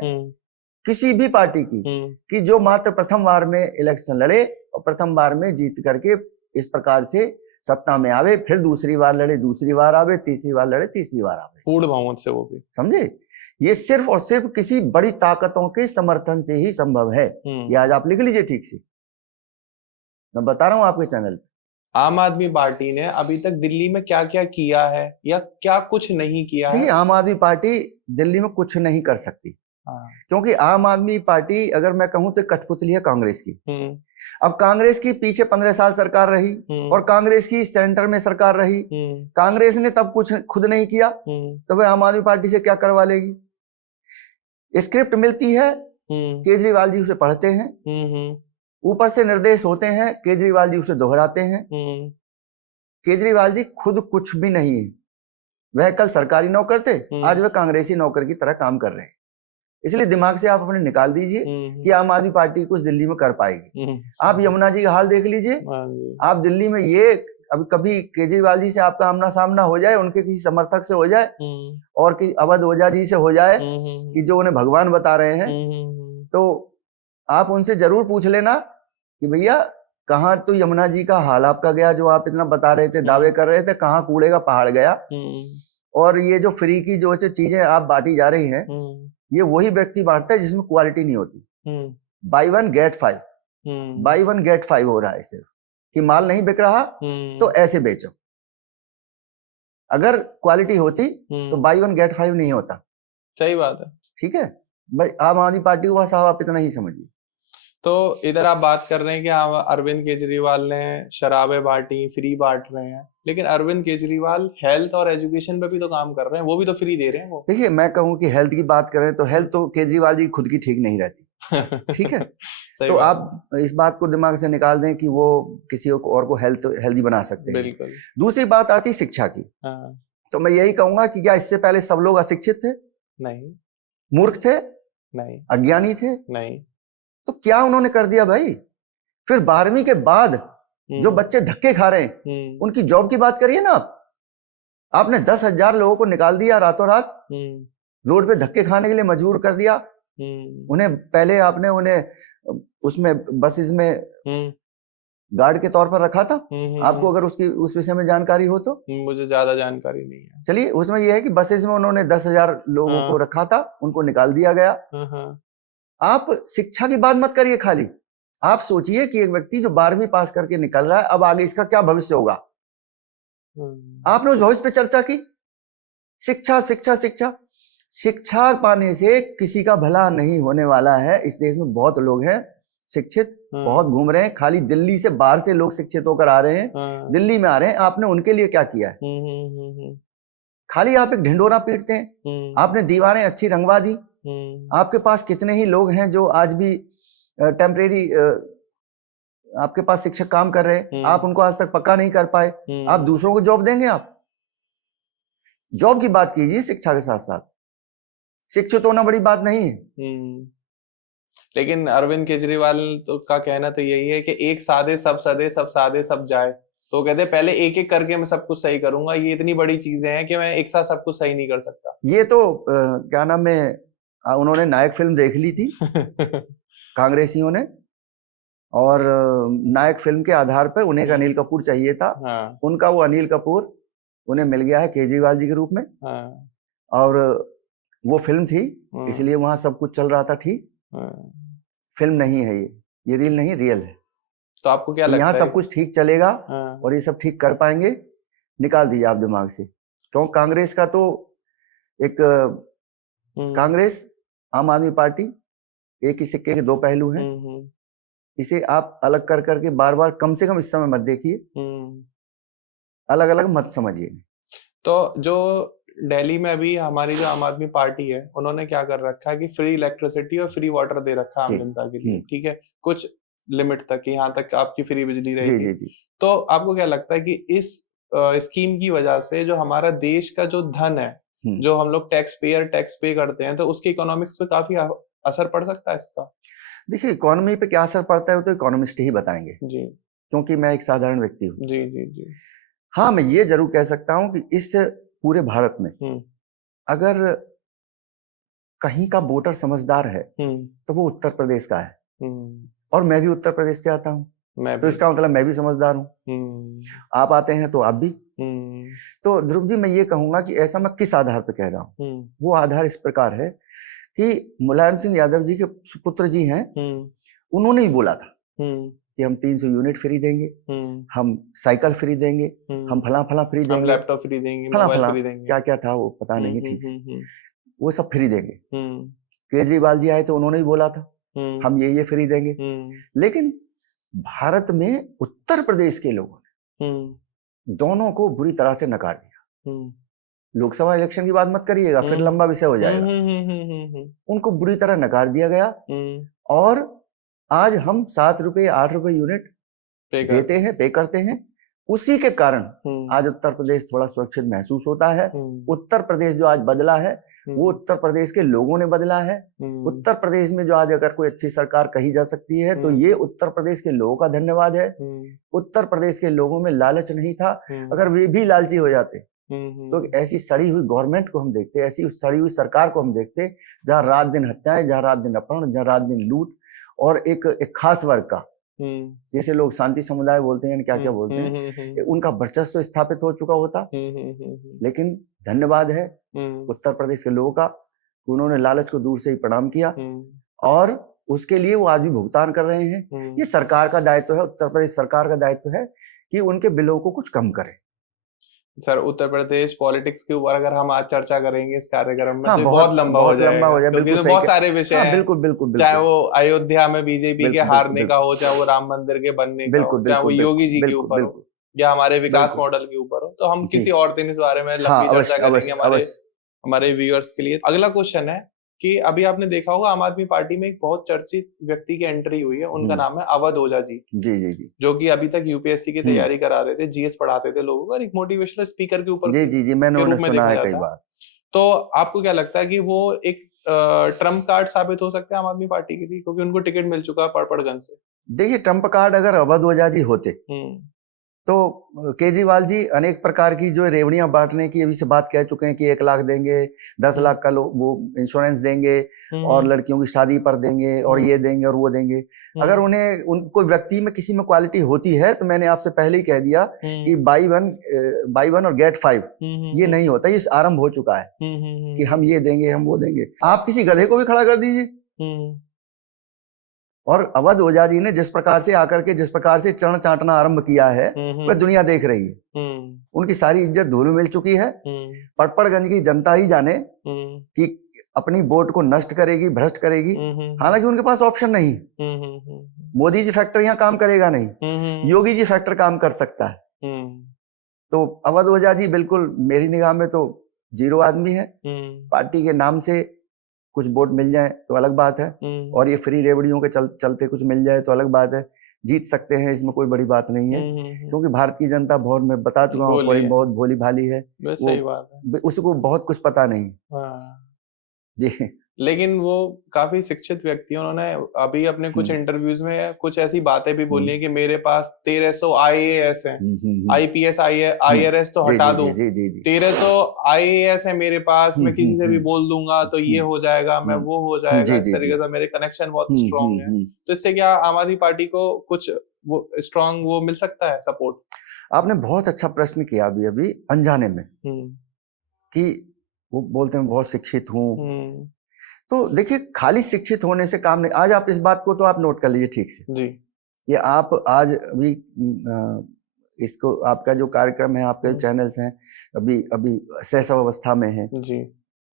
किसी भी पार्टी की कि जो मात्र प्रथम बार में इलेक्शन लड़े और प्रथम बार में जीत करके इस प्रकार से सत्ता में आवे, फिर दूसरी बार लड़े, दूसरी बार आवे, तीसरी बार लड़े, तीसरी बार आवे, पूर्ण बहुमत से, वो भी समझे। ये सिर्फ और सिर्फ किसी बड़ी ताकतों के समर्थन से ही संभव है। ये आज आप लिख लीजिए ठीक से, मैं बता रहा हूं आपके चैनल पे। आम आदमी पार्टी ने अभी तक दिल्ली में क्या क्या किया है या क्या कुछ नहीं किया है? आम आदमी पार्टी दिल्ली में कुछ नहीं कर सकती, क्योंकि आम आदमी पार्टी अगर मैं कहूं तो कठपुतली है कांग्रेस की। अब कांग्रेस की पीछे 15 साल सरकार रही और कांग्रेस की सेंटर में सरकार रही, कांग्रेस ने तब कुछ खुद नहीं किया, तो वह आम आदमी पार्टी से क्या करवा लेगी? स्क्रिप्ट मिलती है, केजरीवाल जी उसे पढ़ते हैं, ऊपर से निर्देश होते हैं, केजरीवाल जी उसे दोहराते हैं। केजरीवाल जी खुद कुछ भी नहीं है, वह कल सरकारी नौकर थे, आज वह कांग्रेसी नौकर की तरह काम कर रहे हैं। इसलिए दिमाग से आप अपने निकाल दीजिए कि आम आदमी पार्टी कुछ दिल्ली में कर पाएगी। आप यमुना जी का हाल देख लीजिए, आप दिल्ली में ये अभी कभी केजरीवाल जी से आपका आमना सामना हो जाए, उनके किसी समर्थक से हो जाए और कि अवध ओझा जी से हो जाए कि जो उन्हें भगवान बता रहे हैं, तो आप उनसे जरूर पूछ लेना कि भैया कहाँ तो यमुना जी का हाल आपका गया, जो आप इतना बता रहे थे, दावे कर रहे थे, कहाँ कूड़े का पहाड़ गया। और ये जो फ्री की जो चीजें आप बांटी जा रही हैं, ये वही व्यक्ति बांटता है जिसमें क्वालिटी नहीं होती। By one get 5, by one get 5 हो रहा है सिर्फ, कि माल नहीं बिक रहा तो ऐसे बेचो। अगर क्वालिटी होती तो बाई वन गेट 5 नहीं होता। सही बात है, ठीक है भाई। आम आदमी पार्टी को बस आप इतना ही समझिए। तो इधर आप बात कर रहे हैं कि अरविंद केजरीवाल ने शराबें बांटी, फ्री बांट रहे हैं, लेकिन अरविंद केजरीवाल हेल्थ और एजुकेशन पे भी तो काम कर रहे हैं, वो भी तो फ्री दे रहे हैं। वो देखिए, मैं कहूँ कि हेल्थ की बात करें तो हेल्थ तो केजरीवाल जी खुद की ठीक नहीं रहती। ठीक है तो आप इस बात को दिमाग से निकाल दें कि वो किसी और को हेल्दी बना सकते हैं। बिल्कुल। दूसरी बात आती है शिक्षा की। तो मैं यही कहूंगा कि क्या इससे पहले सब लोग अशिक्षित थे? नहीं। मूर्ख थे? नहीं। अज्ञानी थे? नहीं। तो क्या उन्होंने कर दिया भाई? फिर 12वीं के बाद जो बच्चे धक्के खा रहे हैं उनकी जॉब की बात करिए ना आप। आपने 10,000 लोगों को निकाल दिया रातों रात, रोड पे धक्के खाने के लिए मजबूर कर दिया उन्हें। पहले आपने उन्हें उसमें बसेस में गार्ड के तौर पर रखा था। आपको अगर उस विषय में जानकारी हो तो? मुझे ज्यादा जानकारी नहीं है। चलिए, उसमें यह है कि बसेस में उन्होंने 10,000 लोगों को रखा था, उनको निकाल दिया गया। आप शिक्षा की बात मत करिए खाली, आप सोचिए कि एक व्यक्ति जो 12वीं पास करके निकल रहा है, अब आगे इसका क्या भविष्य होगा? आपने उस भविष्य पे चर्चा की? शिक्षा शिक्षा शिक्षा शिक्षा पाने से किसी का भला नहीं होने वाला है। इस देश में बहुत लोग हैं शिक्षित, बहुत घूम रहे हैं, खाली दिल्ली से बाहर से लोग शिक्षित होकर आ रहे हैं, दिल्ली में आ रहे हैं। आपने उनके लिए क्या किया है? खाली आप एक ढिंडोरा पीटते हैं। आपने दीवारें अच्छी रंगवा दी। आपके पास कितने ही लोग हैं जो आज भी टेम्परेरी आपके पास शिक्षक काम कर रहे हैं, आप उनको आज तक पक्का नहीं कर पाए। आप दूसरों को जॉब देंगे? आप जॉब की बात कीजिए शिक्षा के साथ साथ। शिक्षित होना बड़ी बात नहीं है। लेकिन अरविंद केजरीवाल तो का कहना तो यही है कि एक साधे सब सदे, सब साधे सब जाए। तो कहते पहले एक एक करके मैं सब कुछ सही करूंगा। ये इतनी बड़ी चीजें हैं कि मैं एक साथ सब कुछ सही नहीं कर सकता। ये तो क्या नाम है, उन्होंने नायक फिल्म देख ली थी कांग्रेसियों ने, और नायक फिल्म के आधार पर उन्हें अनिल कपूर चाहिए था। उनका वो अनिल कपूर उन्हें मिल गया है केजरीवाल जी के रूप में। और वो फिल्म थी, इसलिए वहां सब कुछ चल रहा था ठीक। फिल्म नहीं है ये रील नहीं, रियल है। तो आपको क्या लगता है? यहाँ सब कुछ ठीक चलेगा और ये सब ठीक कर पाएंगे? निकाल दीजिए आप दिमाग से। क्यों? कांग्रेस का तो एक कांग्रेस, आम आदमी पार्टी एक ही सिक्के के दो पहलू हैं। इसे आप अलग कर करके बार बार कम से कम इस समय मत देखिए, अलग अलग मत समझिए। तो जो दिल्ली में अभी हमारी जो आम आदमी पार्टी है, उन्होंने क्या कर रखा है कि फ्री इलेक्ट्रिसिटी और फ्री वाटर दे रखा है आम जनता के लिए। ठीक है, कुछ लिमिट तक, यहाँ तक आपकी फ्री बिजली रहेगी। तो आपको क्या लगता है कि इस स्कीम की वजह से जो हमारा देश का जो धन है, जो हम लोग टैक्स पे करते हैं, तो उसके इकोनॉमिक्स पे काफी असर पड़ सकता है इसका? देखिए, इकोनॉमी पे क्या असर पड़ता है वो तो इकोनॉमिस्ट ही बताएंगे जी, क्योंकि मैं एक साधारण व्यक्ति हूँ। जी जी जी। हाँ, मैं ये जरूर कह सकता हूँ कि इस पूरे भारत में अगर कहीं का वोटर समझदार है तो वो उत्तर प्रदेश का है, और मैं भी उत्तर प्रदेश से आता हूँ, तो इसका मतलब मैं भी समझदार हूँ। आप आते हैं तो आप भी। तो ध्रुव जी, मैं ये कहूंगा कि ऐसा मैं किस आधार पर कह रहा हूँ, वो आधार इस प्रकार है कि मुलायम सिंह यादव जी के पुत्र जी हैं, उन्होंने ही बोला था कि हम 300 यूनिट फ्री देंगे, हम साइकिल फ्री देंगे, हम फला फला फ्री देंगे, हम लैपटॉप फ्री देंगे, फला मोबाइल फला फ्री देंगे, क्या क्या था वो पता नहीं ठीक से, वो सब फ्री देंगे। केजरीवाल जी आए तो उन्होंने भी बोला था हम ये फ्री देंगे। लेकिन भारत में उत्तर प्रदेश के लोगों ने दोनों को बुरी तरह से नकार दिया। लोकसभा इलेक्शन की बात मत करिएगा, फिर लंबा विषय हो जाएगा। उनको बुरी तरह नकार दिया गया, और आज हम 7 रुपए 8 रुपए यूनिट देते हैं, पे करते हैं। उसी के कारण आज उत्तर प्रदेश थोड़ा सुरक्षित महसूस होता है। उत्तर प्रदेश जो आज बदला है वो उत्तर प्रदेश के लोगों ने बदला है। उत्तर प्रदेश में जो आज अगर कोई अच्छी सरकार कही जा सकती है तो ये उत्तर प्रदेश के लोगों का धन्यवाद है। उत्तर प्रदेश के लोगों में लालच नहीं था, अगर वे भी लालची हो जाते तो ऐसी सड़ी हुई गवर्नमेंट को हम देखते, ऐसी सड़ी हुई सरकार को हम देखते, जहां रात दिन हत्याएं, जहां रात दिन अपहरण, जहां रात दिन लूट, और एक खास वर्ग का, जैसे लोग शांति समुदाय बोलते हैं, क्या क्या बोलते हैं, उनका वर्चस्व स्थापित हो चुका होता। लेकिन धन्यवाद है उत्तर प्रदेश के लोगों का, उन्होंने लालच को दूर से ही प्रणाम किया, और उसके लिए वो आज भी भुगतान कर रहे हैं। ये सरकार का दायित्व है, उत्तर प्रदेश सरकार का दायित्व है कि उनके बिलों को कुछ कम करे। सर, उत्तर प्रदेश पॉलिटिक्स के ऊपर अगर हम आज चर्चा करेंगे इस कार्यक्रम में तो बहुत लंबा हो जाएगा, क्योंकि तो बहुत सारे विषय हैं। बिल्कुल बिल्कुल, चाहे वो अयोध्या में बीजेपी के हारने का हो, चाहे वो राम मंदिर के बनने का हो, चाहे वो योगी जी के ऊपर हो, या हमारे विकास मॉडल के ऊपर हो, तो हम किसी और दिन इस बारे में लंबी चर्चा करेंगे हमारे व्यूअर्स के लिए। अगला क्वेश्चन है कि अभी आपने देखा होगा आम आदमी पार्टी में एक बहुत चर्चित व्यक्ति की एंट्री हुई है, उनका नाम है अवध ओझा जी। जी जी जी, जो कि अभी तक यूपीएससी की तैयारी करा रहे थे, जीएस पढ़ाते थे लोगों को, और एक मोटिवेशनल स्पीकर के ऊपर जी जी जी, मैंने रूप में देखा कई जाता बार। है। तो आपको क्या लगता है कि वो एक ट्रम्प कार्ड साबित हो सकते हैं आम आदमी पार्टी के लिए, क्योंकि उनको टिकट मिल चुका है पड़पड़गंज से? देखिए, ट्रम्प कार्ड अगर अवध ओझा जी होते तो केजरीवाल जी अनेक प्रकार की जो रेवड़ियां बांटने की अभी से बात कह चुके हैं कि 1 लाख देंगे, 10 लाख का वो इंश्योरेंस देंगे, और लड़कियों की शादी पर देंगे, और ये देंगे और वो देंगे। अगर उनको व्यक्ति में किसी में क्वालिटी होती है तो मैंने आपसे पहले ही कह दिया कि बाई वन और गेट 5 ये नहीं होता, ये आरंभ हो चुका है कि हम ये देंगे, हम वो देंगे। आप किसी गधे को भी खड़ा कर दीजिए, और अवध ओझा जी ने जिस प्रकार से आकर के जिस प्रकार से चरण चाटना आरंभ किया है वह दुनिया देख रही है। उनकी सारी इज्जत धूल में मिल चुकी है। पड़पड़गंज की जनता ही जाने कि अपनी वोट को नष्ट करेगी, भ्रष्ट करेगी, हालांकि उनके पास ऑप्शन नहीं। मोदी जी फैक्टर यहाँ काम करेगा नहीं, योगी जी फैक्टर काम कर सकता है। तो अवध ओझा जी बिल्कुल मेरी निगाह में तो जीरो आदमी है। पार्टी के नाम से कुछ वोट मिल जाए तो अलग बात है, और ये फ्री रेवड़ियों के चलते कुछ मिल जाए तो अलग बात है। जीत सकते हैं, इसमें कोई बड़ी बात नहीं है, क्योंकि भारत की जनता बहुत, मैं बता चुका हूँ, बहुत भोली भाली है। सही बात है, उसको बहुत कुछ पता नहीं जी। लेकिन वो काफी शिक्षित व्यक्ति है। उन्होंने अभी अपने कुछ इंटरव्यूज में कुछ ऐसी बातें भी बोली है कि मेरे पास 1300 IAS है, IPS IRS तो हटा दूं, 1300 IAS है मेरे पास, मैं किसी से भी बोल दूंगा तो ये हो जाएगा, मैं वो हो जाएगा, इस तरीके से मेरे कनेक्शन बहुत स्ट्रॉन्ग है। तो इससे क्या आम आदमी पार्टी को कुछ वो स्ट्रॉन्ग वो मिल सकता है सपोर्ट? आपने बहुत अच्छा प्रश्न किया अभी अनजाने में, कि वो बोलते हैं बहुत शिक्षित हूँ। तो देखिए, खाली शिक्षित होने से काम नहीं। आज आप इस बात को तो आप नोट कर लीजिए ठीक से जी। ये आप आज अभी इसको, आपका जो कार्यक्रम है, आपके चैनल्स हैं, अभी शैशव अवस्था में है जी,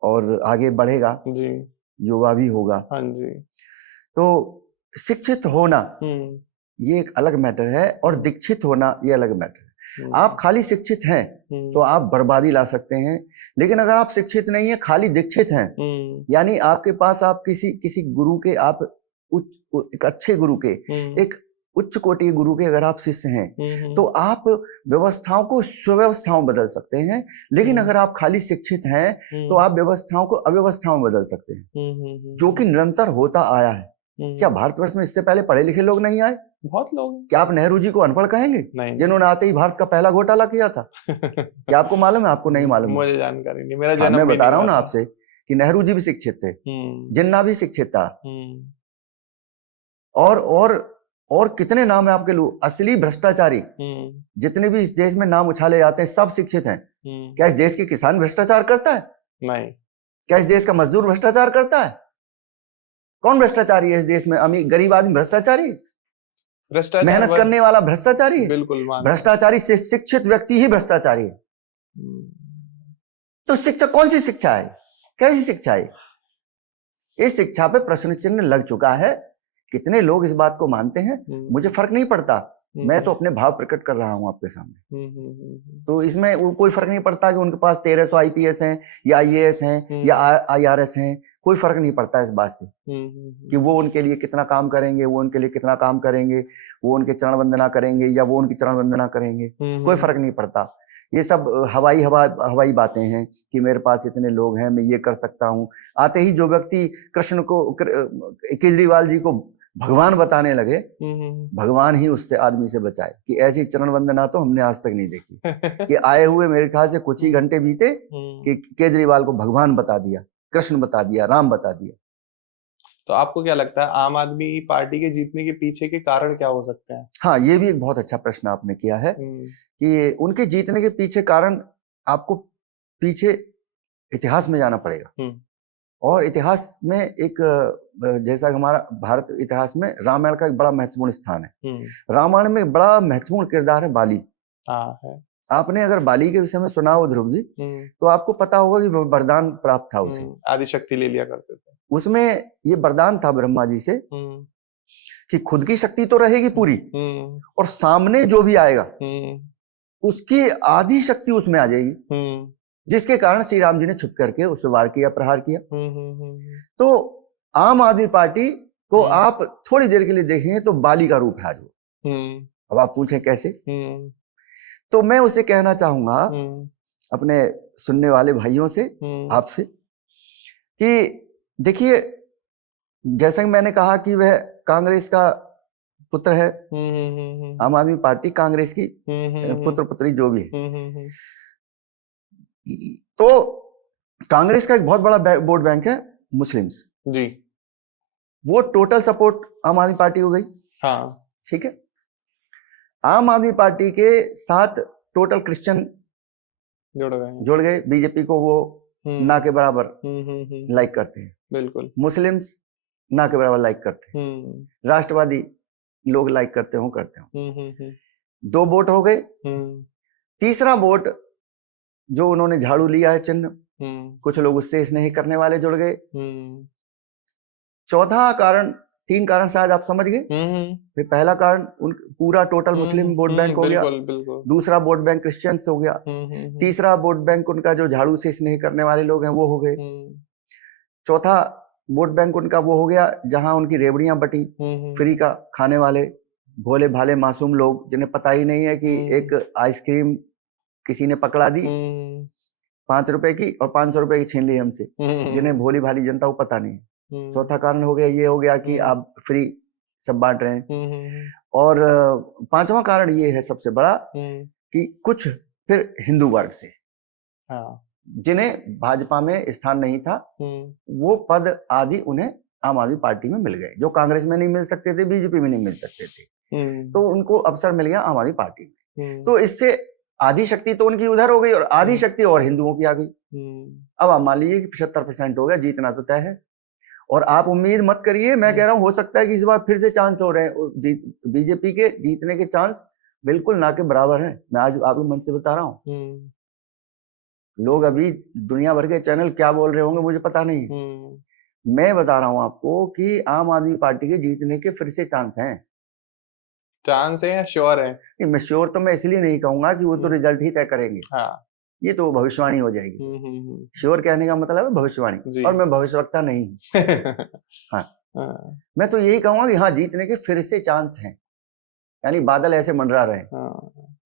और आगे बढ़ेगा जी, युवा भी होगा। हाँ जी। तो शिक्षित होना ये एक अलग मैटर है, और दीक्षित होना ये अलग मैटर है। आप खाली शिक्षित हैं तो आप बर्बादी ला सकते हैं, लेकिन अगर आप शिक्षित नहीं है, खाली दीक्षित हैं, यानी आपके पास आप किसी गुरु के, आप एक अच्छे गुरु के, एक उच्च कोटि गुरु के अगर आप शिष्य हैं तो आप व्यवस्थाओं को सुव्यवस्थाओं में बदल सकते हैं। लेकिन अगर आप खाली शिक्षित हैं तो आप व्यवस्थाओं को अव्यवस्थाओं में बदल सकते हैं, जो कि निरंतर होता आया है। क्या भारतवर्ष में इससे पहले पढ़े लिखे लोग नहीं आए? बहुत लोग। क्या आप नेहरू जी को अनपढ़ कहेंगे? नहीं, जिन्होंने आते ही भारत का पहला घोटाला किया था? क्या आपको मालूम है? आपको नहीं मालूम? मुझे जानकारी नहीं, मेरा जन्म मैं बता रहा हूँ ना आपसे कि नेहरू जी भी शिक्षित थे, जिन्ना भी शिक्षित था, और कितने नाम है आपके लोग असली भ्रष्टाचारी जितने भी इस देश में नाम उछाले जाते हैं सब शिक्षित हैं। क्या इस देश के किसान भ्रष्टाचार करता है? नहीं। क्या इस देश का मजदूर भ्रष्टाचार करता है? कौन भ्रष्टाचारी है इस देश में? अमीर गरीब आदमी भ्रष्टाचारी? मेहनत करने वाला भ्रष्टाचारी? बिल्कुल। भ्रष्टाचारी से शिक्षित व्यक्ति ही भ्रष्टाचारी है। तो शिक्षा कौन सी शिक्षा है? कैसी शिक्षा है? इस शिक्षा पे प्रश्न चिन्ह लग चुका है। कितने लोग इस बात को मानते हैं मुझे फर्क नहीं पड़ता, मैं तो अपने भाव प्रकट कर रहा हूं आपके सामने। तो इसमें कोई फर्क नहीं पड़ता कि उनके पास 1300 IPS हैं या IAS हैं या IRS हैं, कोई फर्क नहीं पड़ता इस बात से कि वो उनके लिए कितना काम करेंगे, वो उनके लिए कितना काम करेंगे, वो उनके चरण वंदना करेंगे या वो उनकी चरण वंदना करेंगे, कोई फर्क नहीं पड़ता। ये सब हवाई बातें हैं कि मेरे पास इतने लोग हैं, मैं ये कर सकता हूँ। आते ही जो व्यक्ति कृष्ण को, केजरीवाल जी को भगवान बताने लगे, भगवान ही उससे आदमी से बचाए कि ऐसी चरण वंदना तो हमने आज तक नहीं देखी कि आए हुए मेरे ख्याल से कुछ ही घंटे बीते कि केजरीवाल को भगवान बता दिया, कृष्ण बता दिया, राम बता दिया। तो आपको क्या लगता है आम आदमी पार्टी के जीतने के पीछे के कारण क्या हो सकते हैं? हाँ, ये भी एक बहुत अच्छा प्रश्न आपने किया है कि उनके जीतने के पीछे कारण, आपको पीछे इतिहास में जाना पड़ेगा। और इतिहास में एक, जैसा हमारा भारत इतिहास में रामायण का एक बड़ा महत्वपूर्ण स्थान है। रामायण में बड़ा महत्वपूर्ण किरदार है बाली। है। आपने अगर बाली के विषय में सुना हो ध्रुव जी, तो आपको पता होगा कि वरदान प्राप्त था उसे, आदिशक्ति ले लिया करते थे। उसमें ये वरदान था ब्रह्मा जी से कि खुद की शक्ति तो रहेगी पूरी और सामने जो भी आएगा उसकी आधी शक्ति उसमें आ जाएगी, जिसके कारण श्री राम जी ने छुप करके उस पर वार किया, प्रहार किया। तो आम आदमी पार्टी को आप थोड़ी देर के लिए देखेंगे तो बाली का रूप है आज वो। अब आप पूछें कैसे, तो मैं उसे कहना चाहूंगा अपने सुनने वाले भाइयों से, आपसे, कि देखिए, जैसा कि मैंने कहा कि वह कांग्रेस का पुत्र है, आम आदमी पार्टी कांग्रेस की पुत्र पुत्री जो भी है। तो कांग्रेस का एक बहुत बड़ा वोट बैंक है मुस्लिम्स जी, वो टोटल सपोर्ट आम आदमी पार्टी हो गई। हाँ, ठीक है। आम आदमी पार्टी के साथ टोटल क्रिश्चियन जुड़ गए, बीजेपी को वो ना के बराबर लाइक करते हैं, बिल्कुल। मुस्लिम्स ना के बराबर लाइक करते हैं, राष्ट्रवादी लोग लाइक करते हो। 2 वोट हो गए। तीसरा वोट जो उन्होंने झाड़ू लिया है चिन्ह, कुछ लोग उससे स्नेह करने वाले जुड़ गए। चौथा कारण, 3 कारण शायद आप समझ गए। फिर पहला कारण पूरा टोटल मुस्लिम वोट बैंक हो गया, दूसरा वोट बैंक क्रिश्चियंस हो गया, तीसरा वोट बैंक उनका जो झाड़ू से स्नेह करने वाले लोग हैं वो हो गए, चौथा वोट बैंक उनका वो हो गया जहां उनकी रेवड़ियां बटी, फ्री का खाने वाले भोले भाले मासूम लोग जिन्हें पता ही नहीं है कि एक आइसक्रीम किसी ने पकड़ा दी 5 रुपए की और 500 रुपए की छीन ली हमसे, जिन्हें भोली भाली जनता को पता नहीं। चौथा कारण हो गया, ये हो गया कि आप फ्री सब बांट रहे हैं। और 5वां कारण ये है सबसे बड़ा कि कुछ फिर हिंदू वर्ग से, जिन्हें भाजपा में स्थान नहीं था, वो पद आदि उन्हें आम आदमी पार्टी में मिल गए, जो कांग्रेस में नहीं मिल सकते थे, बीजेपी में नहीं मिल सकते थे, तो उनको अवसर मिल गया आम आदमी पार्टी में। तो इससे आधी शक्ति तो उनकी उधर हो गई और आधी शक्ति और हिंदुओं की आ गई। अब आप मान लीजिए कि 75% हो गया, जीतना तो तय है। और आप उम्मीद मत करिए, मैं कह रहा हूं हो सकता है कि इस बार फिर से चांस हो रहे हैं, बीजेपी के जीतने के चांस बिल्कुल ना के बराबर है। मैं आज आपके मन से बता रहा हूँ। लोग अभी दुनिया भर के चैनल क्या बोल रहे होंगे मुझे पता नहीं, मैं बता रहा हूं आपको कि आम आदमी पार्टी के जीतने के फिर से चांस हैं। चांस है या श्योर है? मैं श्योर तो मैं इसलिए नहीं कहूंगा कि वो तो रिजल्ट ही तय करेंगे, ये तो भविष्यवाणी हो जाएगी। श्योर कहने का मतलब है भविष्यवाणी, और मैं भविष्यवक्ता नहीं हूँ। हाँ, मैं तो यही कहूंगा कि हाँ, जीतने के फिर से चांस हैं। यानी बादल ऐसे मंडरा रहे हैं,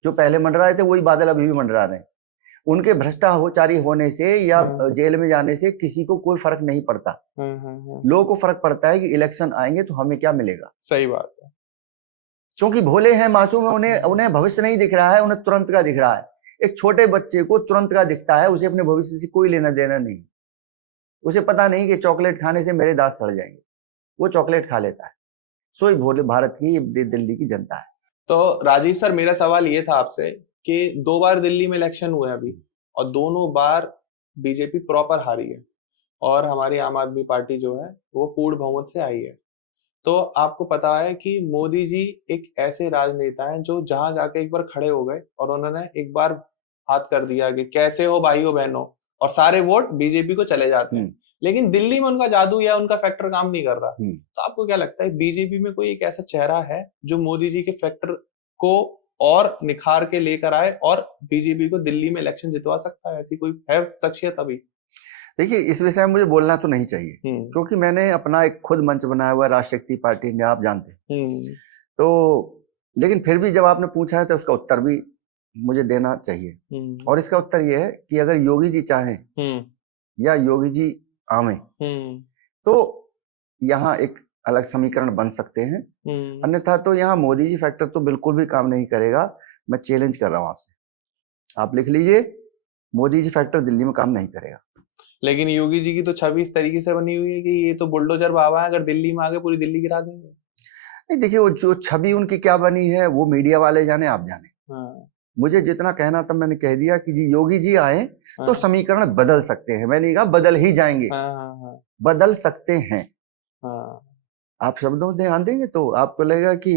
जो पहले मंडरा रहे थे वही बादल अभी भी मंडरा रहे हैं। उनके भ्रष्टाचारी होने से या जेल में जाने से किसी को कोई फर्क नहीं पड़ता। लोगों को फर्क पड़ता है कि इलेक्शन आएंगे तो हमें क्या मिलेगा। सही बात है, क्योंकि भोले हैं, मासूम है, उन्हें भविष्य नहीं दिख रहा है, उन्हें तुरंत का दिख रहा है। एक छोटे बच्चे को तुरंत का दिखता है, उसे अपने भविष्य से कोई लेना देना नहीं। उसे पता नहीं कि चॉकलेट खाने से मेरे दांत सड़ जाएंगे, वो चॉकलेट खा लेता है। सोई भोले भारत की दिल्ली की जनता है। तो राजीव सर, मेरा सवाल ये था आपसे कि 2 बार दिल्ली में इलेक्शन हुए अभी, और दोनों बार बीजेपी प्रॉपर हारी है और हमारी आम आदमी पार्टी जो है वो पूर्ण बहुमत से आई है। तो आपको पता है कि मोदी जी एक ऐसे राजनेता हैं जो जहां जाके एक बार खड़े हो गए और उन्होंने एक बार हाथ कर दिया कि कैसे हो भाइयों बहनों, और सारे वोट बीजेपी को चले जाते हैं। लेकिन दिल्ली में उनका जादू या उनका फैक्टर काम नहीं कर रहा। तो आपको क्या लगता है, बीजेपी में कोई एक ऐसा चेहरा है जो मोदी जी के फैक्टर को और निखार के लेकर आए और बीजेपी को दिल्ली में इलेक्शन जितवा सकता है? ऐसी कोई है शख्सियत अभी? देखिए, इस विषय में मुझे बोलना तो नहीं चाहिए, क्योंकि मैंने अपना एक खुद मंच बनाया हुआ है, राष्ट्रशक्ति पार्टी इंडिया, आप जानते हैं। तो लेकिन फिर भी जब आपने पूछा है तो उसका उत्तर भी मुझे देना चाहिए, और इसका उत्तर यह है कि अगर योगी जी चाहें या योगी जी आवे तो यहाँ एक अलग समीकरण बन सकते हैं, अन्यथा तो यहाँ मोदी जी फैक्टर तो बिल्कुल भी काम नहीं करेगा। मैं चैलेंज कर रहा हूँ आपसे, आप लिख लीजिए, मोदी जी फैक्टर दिल्ली में काम नहीं करेगा। लेकिन योगी जी की तो छवि इस तरीके से बनी हुई है कि ये तो बुलडोजर बाबा है, अगर दिल्ली में आगे पूरी दिल्ली गिरा देंगे। नहीं, देखिए, वो जो छवि उनकी क्या बनी है वो मीडिया वाले जाने, आप जाने। मुझे जितना कहना था मैंने कह दिया कि जी योगी जी आए तो समीकरण बदल सकते हैं। मैंने कहा बदल ही जाएंगे, बदल सकते हैं। आप शब्दों में ध्यान देंगे तो आपको लगेगा कि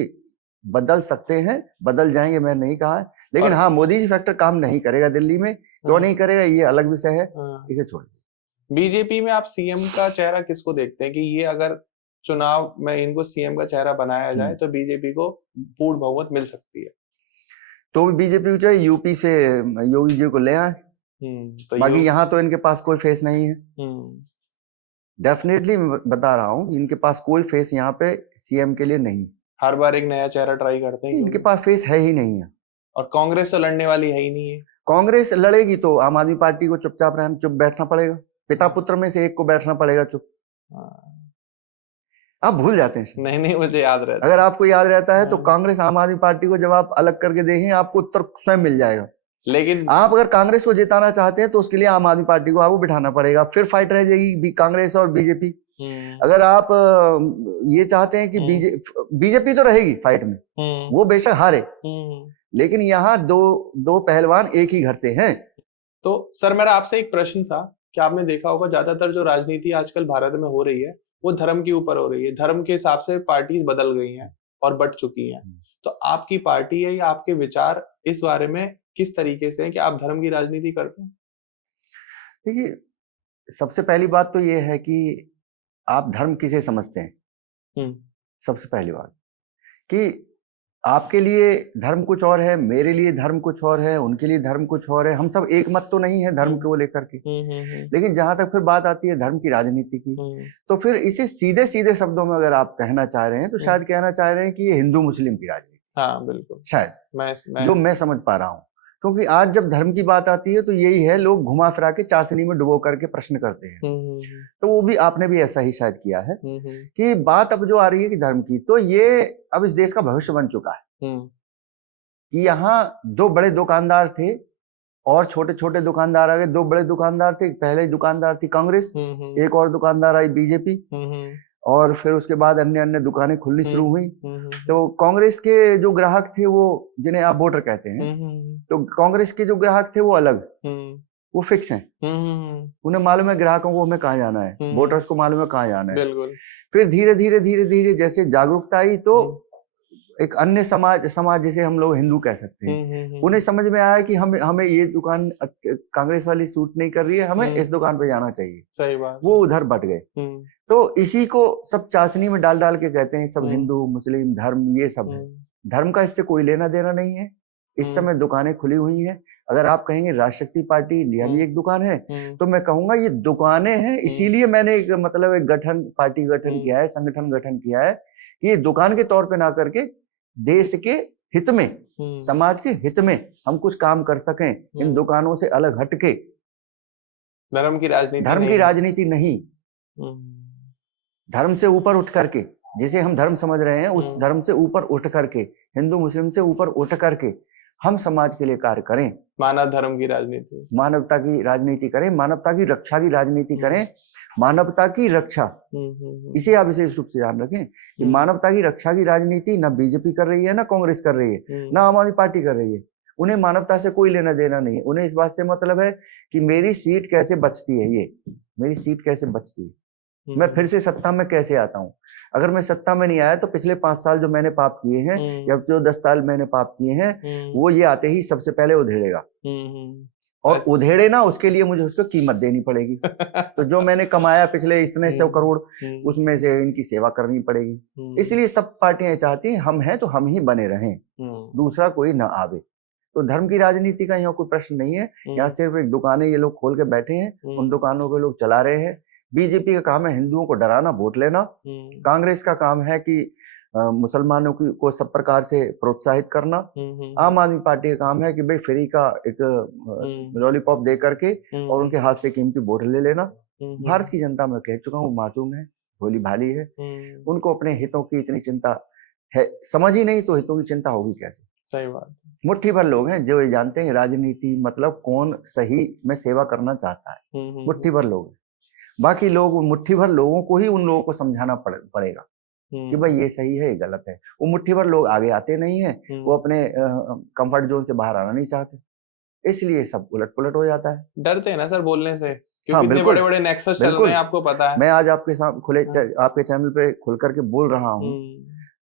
बदल सकते हैं, बदल जाएंगे, मैं नहीं कहा है। लेकिन हाँ, मोदी जी फैक्टर काम नहीं करेगा दिल्ली में। क्यों नहीं करेगा ये अलग विषय है, इसे छोड़ दीजिए। बीजेपी में आप सीएम का चेहरा किसको देखते हैं कि ये अगर चुनाव में इनको सीएम का चेहरा बनाया जाए तो बीजेपी को पूर्ण बहुमत मिल सकती है? तो बीजेपी को चाहिए यूपी से योगी जी को ले आए, तो बाकी यहाँ तो इनके पास कोई फेस नहीं है। डेफिनेटली बता रहा हूँ, इनके पास कोई फेस यहाँ पे सीएम के लिए नहीं। हर बार एक नया चेहरा ट्राई करते हैं, इनके पास फेस है ही नहीं है। और कांग्रेस तो लड़ने वाली है ही नहीं है। कांग्रेस लड़ेगी तो आम आदमी पार्टी को चुपचाप रहना, चुप बैठना पड़ेगा। पिता पुत्र में से एक को बैठना पड़ेगा चुप। आप भूल जाते हैं। नहीं, मुझे याद रहता। अगर आपको याद रहता है तो कांग्रेस आम आदमी पार्टी को जब आप अलग करके देखें आपको उत्तर स्वयं मिल जाएगा। लेकिन आप अगर कांग्रेस को जिताना चाहते हैं तो उसके लिए आम आदमी पार्टी को आपको बिठाना पड़ेगा, फिर फाइट रह जाएगी कांग्रेस और बीजेपी। अगर आप ये चाहते हैं कि बीजेपी तो रहेगी फाइट में, वो बेशक हारे, लेकिन यहाँ दो पहलवान एक ही घर से हैं। तो सर, मेरा आपसे एक प्रश्न था कि आपने देखा होगा ज्यादातर जो राजनीति आजकल भारत में हो रही है वो धर्म के ऊपर हो रही है। धर्म के हिसाब से पार्टीज बदल गई हैं और बट चुकी हैं। तो आपकी पार्टी है या आपके विचार इस बारे में किस तरीके से हैं कि आप धर्म की राजनीति करते हैं? देखिए, सबसे पहली बात तो ये है कि आप धर्म किसे समझते हैं। सबसे पहली बात कि आपके लिए धर्म कुछ और है, मेरे लिए धर्म कुछ और है, उनके लिए धर्म कुछ और है। हम सब एक मत तो नहीं है धर्म को लेकर के। लेकिन जहां तक फिर बात आती है धर्म की राजनीति की, तो फिर इसे सीधे सीधे शब्दों में अगर आप कहना चाह रहे हैं तो शायद कहना चाह रहे हैं कि ये हिंदू मुस्लिम की राजनीति। हाँ, बिल्कुल, शायद जो मैं समझ पा रहा हूँ। क्योंकि आज जब धर्म की बात आती है तो यही है, लोग घुमा फिरा के चाशनी में डुबो करके प्रश्न करते हैं। तो वो भी आपने भी ऐसा ही शायद किया है कि बात अब जो आ रही है कि धर्म की, तो ये अब इस देश का भविष्य बन चुका है कि यहाँ दो बड़े दुकानदार थे और छोटे छोटे दुकानदार आ गए। दो बड़े दुकानदार थे, पहले दुकानदार थी कांग्रेस, एक और दुकानदार आई बीजेपी, और फिर उसके बाद अन्य अन्य दुकानें खुलनी शुरू हुई। तो कांग्रेस के जो ग्राहक थे, वो जिन्हें आप वोटर कहते हैं, तो कांग्रेस के जो ग्राहक थे वो अलग, वो फिक्स हैं। उन्हें मालूम है ग्राहकों को हमें कहाँ जाना है, वोटर्स को मालूम है कहाँ जाना है। फिर धीरे धीरे धीरे धीरे जैसे जागरूकता आई तो एक अन्य समाज जिसे हम लोग हिंदू कह सकते हैं, उन्हें समझ में आया कि हमें ये दुकान कांग्रेस वाली सूट नहीं कर रही है, हमें इस दुकान पे जाना चाहिए। सही बात। वो उधर बट गए। तो इसी को सब चाशनी में डाल डाल के कहते हैं सब हिंदू मुस्लिम धर्म, ये सब है। धर्म का इससे कोई लेना देना नहीं है। इस समय दुकानें खुली हुई हैं। अगर आप कहेंगे राष्ट्रशक्ति पार्टी इंडिया भी एक दुकान है, तो मैं कहूंगा ये दुकानें हैं, इसीलिए मैंने एक पार्टी गठन किया है, संगठन गठन किया है कि ये दुकान के तौर पे ना करके देश के हित में, समाज के हित में हम कुछ काम कर सकें, इन दुकानों से अलग हटके। धर्म की राजनीति नहीं, धर्म से ऊपर उठ करके, जिसे हम धर्म समझ रहे हैं उस धर्म से ऊपर उठ करके, हिंदू मुस्लिम से ऊपर उठ करके हम समाज के लिए कार्य करें, मानव धर्म की राजनीति, मानवता की राजनीति करें, मानवता की रक्षा की राजनीति करें, मानवता की रक्षा, इसे आप विशेष रूप से ध्यान रखें कि मानवता की रक्षा की राजनीति ना बीजेपी कर रही है, ना कांग्रेस कर रही है, ना आम आदमी पार्टी कर रही है। उन्हें मानवता से कोई लेना देना नहीं है। उन्हें इस बात से मतलब है कि मेरी सीट कैसे बचती है, ये मेरी सीट कैसे बचती है, मैं फिर से सत्ता में कैसे आता हूँ। अगर मैं सत्ता में नहीं आया तो पिछले 5 साल जो मैंने पाप किए हैं या जो 10 साल मैंने पाप किए हैं वो ये आते ही सबसे पहले उधेड़ेगा, और उधेड़े ना उसके लिए मुझे उसको कीमत देनी पड़ेगी। तो जो मैंने कमाया पिछले इतने 100 करोड़ उसमें से इनकी सेवा करनी पड़ेगी। इसलिए सब पार्टियां चाहती हैं हम हैं तो हम ही बने रहें, दूसरा कोई ना आवे। तो धर्म की राजनीति का यहाँ कोई प्रश्न नहीं है। यहाँ सिर्फ एक दुकानें ये लोग खोल के बैठे हैं, उन दुकानों को लोग चला रहे हैं। बीजेपी का काम है हिंदुओं को डराना, वोट लेना। कांग्रेस का काम है कि मुसलमानों को सब प्रकार से प्रोत्साहित करना। आम आदमी पार्टी का काम है कि भाई फ्री का एक लॉलीपॉप दे करके और उनके हाथ से कीमती वोट ले लेना। भारत की जनता मैं कह चुका हूँ मासूम है, भोली भाली है, उनको अपने हितों की इतनी चिंता है, समझ ही नहीं तो हितों की चिंता होगी कैसे। सही बात। मुट्ठी भर लोग हैं जो ये जानते हैं राजनीति मतलब कौन सही में सेवा करना चाहता है, मुट्ठी भर लोग। बाकी लोग, मुट्ठी भर लोगों को ही उन लोगों को समझाना पड़ेगा कि भाई ये सही है ये गलत है। वो मुट्ठी भर लोग आगे आते नहीं है, वो अपने कंफर्ट जोन से बाहर आना नहीं चाहते, इसलिए सब उलट पुलट हो जाता है। डरते हैं ना सर बोलने से, क्योंकि इतने बड़े बड़े नेक्सस चल रहे हैं, आपको पता है। मैं आज आपके साथ आपके चैनल पे खुल करके बोल रहा हूँ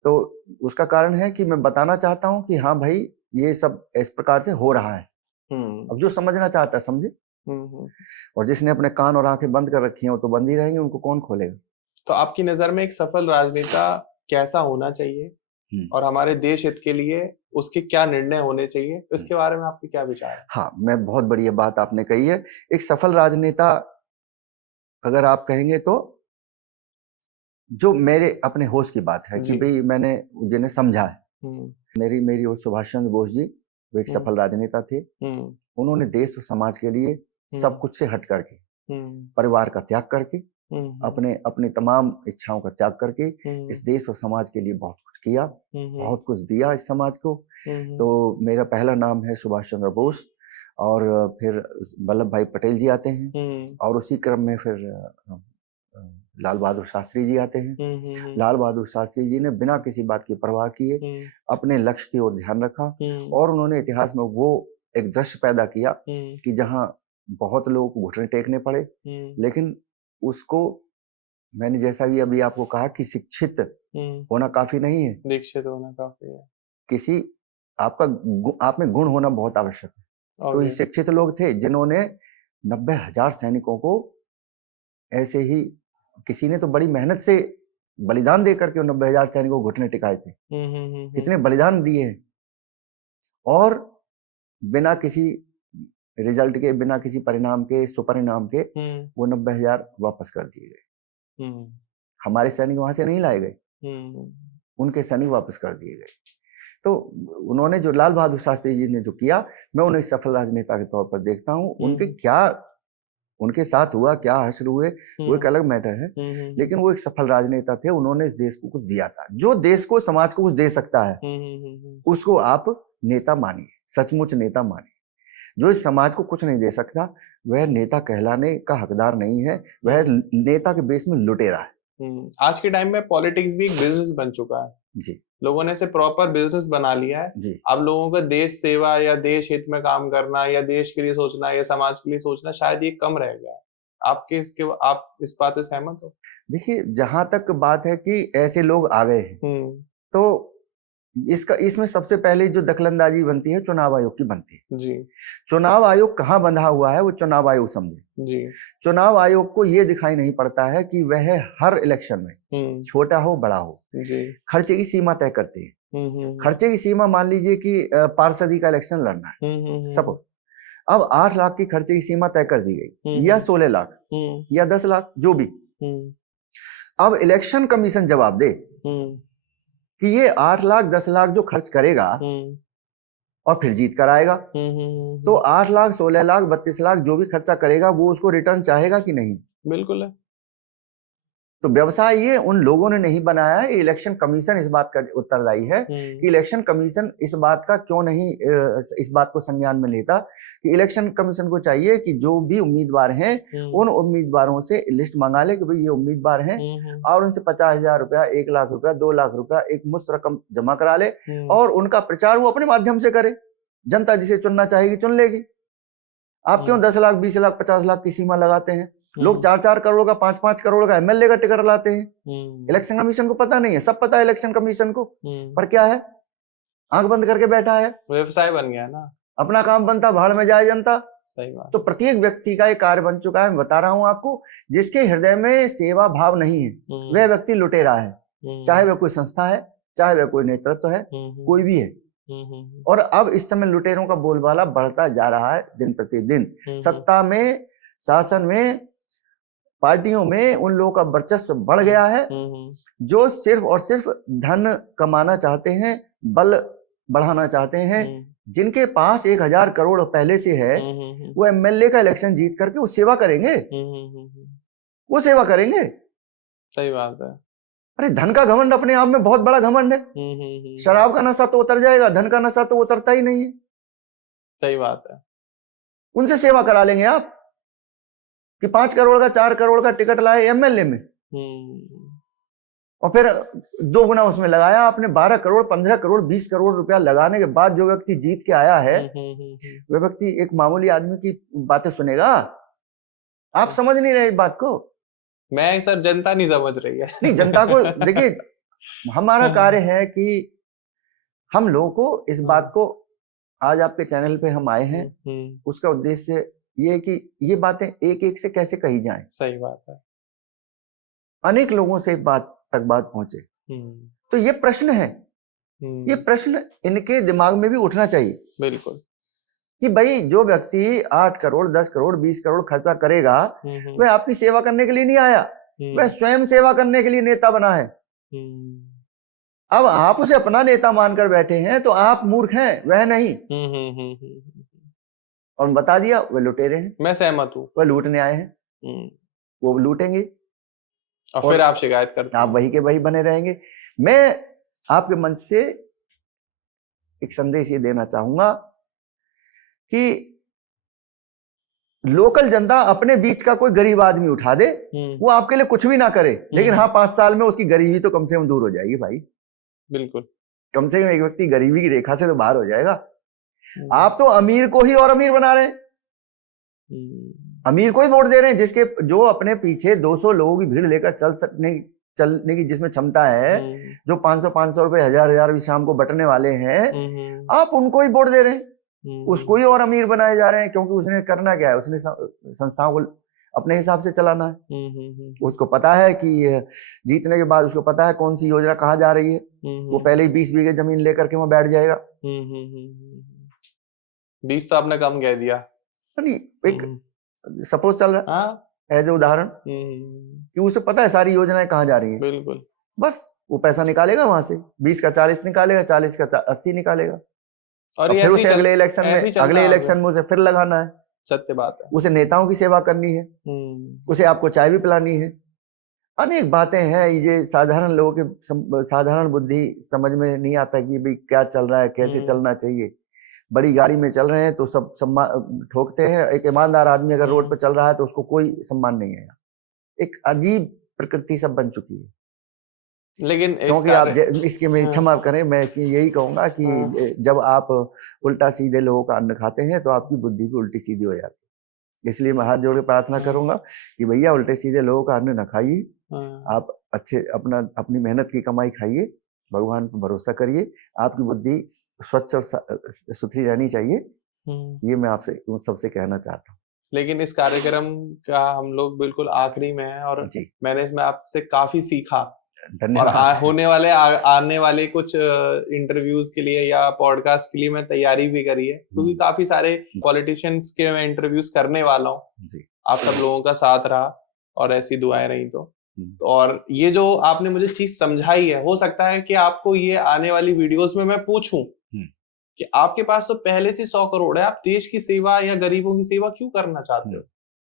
तो उसका कारण है कि मैं बताना चाहता हूँ कि हाँ भाई ये सब इस प्रकार से हो रहा है। अब जो समझना चाहता है समझे, और जिसने अपने कान और आंखें बंद कर रखी हैं वो तो बंद ही रहेंगे, उनको कौन खोलेगा। तो आपकी नजर में एक सफल राजनेता कैसा होना चाहिए और हमारे देश हित के लिए उसके क्या निर्णय होने चाहिए, इसके बारे में आपके क्या विचार है? हाँ, मैं बहुत बढ़िया बात आपने कही है। एक सफल राजनेता अगर आप कहेंगे तो जो मेरे अपने होश की बात है कि भाई मैंने जिन्हें समझा है, मेरी वो सुभाष चंद्र बोस जी, वो एक सफल राजनेता थे। उन्होंने देश और समाज के लिए सब कुछ से हट करके, परिवार का त्याग करके, अपने तमाम इच्छाओं का त्याग करके इस देश और समाज के लिए बहुत कुछ किया, बहुत कुछ दिया इस समाज को। तो मेरा पहला नाम है सुभाष चंद्र बोस, और फिर वल्लभ भाई पटेल जी आते हैं, और उसी क्रम में फिर लाल बहादुर शास्त्री जी आते हैं। लाल बहादुर शास्त्री जी ने बिना किसी बात की परवाह किए अपने लक्ष्य की ओर ध्यान रखा, और उन्होंने इतिहास में वो एक दृश्य पैदा किया कि जहां बहुत लोगों को घुटने टेकने पड़े, लेकिन उसको मैंने जैसा कि अभी आपको कहा कि शिक्षित होना काफी नहीं है, दीक्षित होना काफी है। किसी आप में गुण होना बहुत आवश्यक है। तो ये शिक्षित लोग थे जिन्होंने 90,000 सैनिकों को ऐसे ही, किसी ने तो बड़ी मेहनत से बलिदान दे करके 90,000 सैनिकों को घुटने टिकाए थे। कितने बलिदान दिए हैं, और बिना किसी रिजल्ट के, बिना किसी परिणाम के, सुपरिणाम के वो 90,000 वापस कर दिए गए। हमारे सैनिक वहां से नहीं लाए गए, उनके सैनिक वापस कर दिए गए। तो उन्होंने जो लाल बहादुर शास्त्री जी ने जो किया, मैं उन्हें सफल राजनेता के तौर पर देखता हूँ। उनके क्या उनके साथ हुआ, क्या हश्र हुए, वो एक अलग मैटर है, लेकिन वो एक सफल राजनेता थे। उन्होंने इस देश को कुछ दिया था। जो देश को, समाज को कुछ दे सकता है उसको आप नेता मानिए, सचमुच नेता मानिए। जो इस समाज को कुछ नहीं दे सकता वह नेता कहलाने का हकदार नहीं है, वह नेता के बेस में लुटेरा है। आज के टाइम में पॉलिटिक्स भी एक बिजनेस बन चुका है जी, लोगों ने इसे प्रॉपर बिजनेस बना लिया है जी। अब लोगों का देश सेवा या देश हित में काम करना या देश के लिए सोचना या समाज के लिए सोचना शायद ये कम रह गया है। आप इस बात से सहमत हो? देखिए, जहां तक बात है कि ऐसे लोग आ गए हैं तो इसमें सबसे पहले जो दखलंदाजी बनती है चुनाव आयोग की बनती है। जी। चुनाव आयोग कहाँ बंधा हुआ है वो चुनाव आयोग समझे। जी। चुनाव आयोग को ये दिखाई नहीं पड़ता है कि वह हर इलेक्शन में, छोटा हो बड़ा हो, जी, खर्चे की सीमा तय करते हैं। खर्चे की सीमा मान लीजिए कि पार्षदी का इलेक्शन लड़ना है सपोज, अब 8 लाख की खर्चे की सीमा तय कर दी गई, या 16 लाख या 10 लाख जो भी। अब इलेक्शन कमीशन जवाब दे कि ये 8 लाख 10 लाख जो खर्च करेगा और फिर जीत कर आएगा, तो 8 लाख 16 लाख 32 लाख जो भी खर्चा करेगा वो उसको रिटर्न चाहेगा कि नहीं? बिल्कुल है। तो व्यवसाय ये उन लोगों ने नहीं बनाया है, इलेक्शन कमीशन इस बात का उत्तरदायी है कि इलेक्शन कमीशन इस बात का क्यों नहीं इस बात को संज्ञान में लेता कि इलेक्शन कमीशन को चाहिए कि जो भी उम्मीदवार हैं उन उम्मीदवारों से लिस्ट मंगा ले कि भाई ये उम्मीदवार हैं और उनसे 50,000 रुपया, 1 लाख रुपया, 2 लाख रुपया एक मुश्त रकम जमा करा ले और उनका प्रचार वो अपने माध्यम से करे। जनता जिसे चुनना चाहेगी चुन लेगी। आप क्यों 10 लाख, 20 लाख, 50 लाख की सीमा लगाते हैं? लोग 4-4 करोड़ का, 5-5 करोड़ का एमएलए का टिकट लाते हैं। इलेक्शन कमीशन को पता नहीं है, सब पता है इलेक्शन कमीशन को, पर क्या है, आंख बंद करके बैठा है। व्यवसाय बन गया ना, अपना काम बनता, भाड़ में जाए जनता। सही बात। तो प्रत्येक व्यक्ति का एक कार्य बन चुका है। मैं बता रहा हूं आपको, जिसके हृदय में सेवा भाव नहीं है वह व्यक्ति लुटेरा है, चाहे वह कोई संस्था है, चाहे वह कोई नेतृत्व है, कोई भी है। और अब इस समय लुटेरों का बोलबाला बढ़ता जा रहा है दिन प्रतिदिन। सत्ता में, शासन में, पार्टियों में उन लोगों का वर्चस्व बढ़ गया है जो सिर्फ और सिर्फ धन कमाना चाहते हैं, बल बढ़ाना चाहते हैं। जिनके पास 1,000 करोड़ पहले से है वो एमएलए का इलेक्शन जीत करके वो सेवा करेंगे, वो सेवा करेंगे। सही बात है। अरे धन का घमंड अपने आप में बहुत बड़ा घमंड है। शराब का नशा तो उतर जाएगा, धन का नशा तो उतरता ही नहीं है। सही बात है। उनसे सेवा करा लेंगे आप कि 5 करोड़ का, 4 करोड़ का टिकट लाए एमएलए में और फिर 2 गुना उसमें लगाया आपने। 12 करोड़, 15 करोड़, 20 करोड़ रुपया लगाने के बाद जो व्यक्ति जीत के आया है वह व्यक्ति एक मामूली आदमी की बातें सुनेगा? आप समझ नहीं रहे इस बात को। मैं सर, जनता नहीं समझ रही है। नहीं, जनता को देखिए, हमारा कार्य है कि हम लोगों को इस बात को, आज आपके चैनल पे हम आए हैं, उसका उद्देश्य ये कि ये बातें एक एक से कैसे कही जाएं। सही बात है। अनेक लोगों से बात तक बात पहुंचे। तो ये प्रश्न है, ये प्रश्न इनके दिमाग में भी उठना चाहिए। बिल्कुल कि भाई जो व्यक्ति 8 करोड़, 10 करोड़, 20 करोड़ खर्चा करेगा वह आपकी सेवा करने के लिए नहीं आया, वह स्वयं सेवा करने के लिए नेता बना है। अब आप उसे अपना नेता मानकर बैठे हैं तो आप मूर्ख हैं, वह नहीं। और बता दिया वह लुटेरे हैं। मैं सहमत हूँ। वह लूटने आए हैं, वो लूटेंगे और फिर आप शिकायत करते, आप वही के वही बने रहेंगे। मैं आपके मंच से एक संदेश ये देना चाहूंगा कि लोकल जनता अपने बीच का कोई गरीब आदमी उठा दे, वो आपके लिए कुछ भी ना करे, लेकिन हाँ 5 साल में उसकी गरीबी तो कम से कम दूर हो जाएगी भाई। बिल्कुल, कम से कम एक व्यक्ति गरीबी की रेखा से तो बाहर हो जाएगा। आप तो अमीर को ही और अमीर बना रहे हैं, अमीर को ही वोट दे रहे हैं, जिसके जो अपने पीछे 200 लोगों की भीड़ लेकर चलने की जिसमें क्षमता है, जो 500 रुपए, 1,000 भी शाम को बटने वाले हैं, आप उनको ही वोट दे रहे हैं। उसको ही और अमीर बनाए जा रहे हैं, क्योंकि उसने करना क्या है, उसने संस्थाओं को अपने हिसाब से चलाना है। उसको पता है कि जीतने के बाद उसको पता है कौन सी योजना कहाँ जा रही है। वो पहले ही 20 बीघे जमीन लेकर के वहां बैठ जाएगा। 20 तो आपने कम कह दिया। नहीं, एक सपोज चल रहा है एज ए उदाहरण कि उसे पता है सारी योजनाएं कहाँ जा रही है। बिल्कुल, बस वो पैसा निकालेगा वहां से, 20 का 40 निकालेगा, 40 का 80 निकालेगा, और फिर उसे अगले इलेक्शन में उसे फिर लगाना है। सत्य बात है। उसे नेताओं की सेवा करनी है, उसे आपको चाय भी पिलानी है। अनेक बातें हैं, ये साधारण लोगों के साधारण बुद्धि समझ में नहीं आता कि भाई क्या चल रहा है, कैसे चलना चाहिए। बड़ी गाड़ी में चल रहे हैं तो सब सम्मान ठोकते हैं। एक ईमानदार आदमी अगर रोड पर चल रहा है तो उसको कोई सम्मान नहीं है। एक अजीब प्रकृति सब बन चुकी है। लेकिन क्योंकि आप इसके में क्षमा करें, मैं यही कहूंगा कि जब आप उल्टा सीधे लोगों का अन्न खाते हैं तो आपकी बुद्धि भी उल्टी सीधी हो जाती है। इसलिए मैं हाथ जोड़ के प्रार्थना करूंगा कि भैया उल्टे सीधे लोगों का अन्न न खाइए, आप अच्छे अपनी मेहनत की कमाई खाइए, भगवान पर भरोसा करिए, आपकी बुद्धि स्वच्छ और सुथरी रहनी चाहिए। ये मैं आपसे सबसे कहना चाहता हूँ। लेकिन इस कार्यक्रम का हम लोग बिल्कुल आखिरी में है और मैंने इसमें आपसे काफी सीखा। और होने वाले आने वाले कुछ इंटरव्यूज के लिए या पॉडकास्ट के लिए मैं तैयारी भी करी है, क्योंकि काफी सारे पॉलिटिशियंस के मैं इंटरव्यूज करने वाला हूँ। आप सब लोगों का साथ रहा और ऐसी दुआएं रही तो और ये जो आपने मुझे चीज समझाई है, हो सकता है कि आपको ये आने वाली वीडियोस में मैं पूछूं कि आपके पास तो पहले से 100 करोड़ है, आप देश की सेवा या गरीबों की सेवा क्यों करना चाहते हो,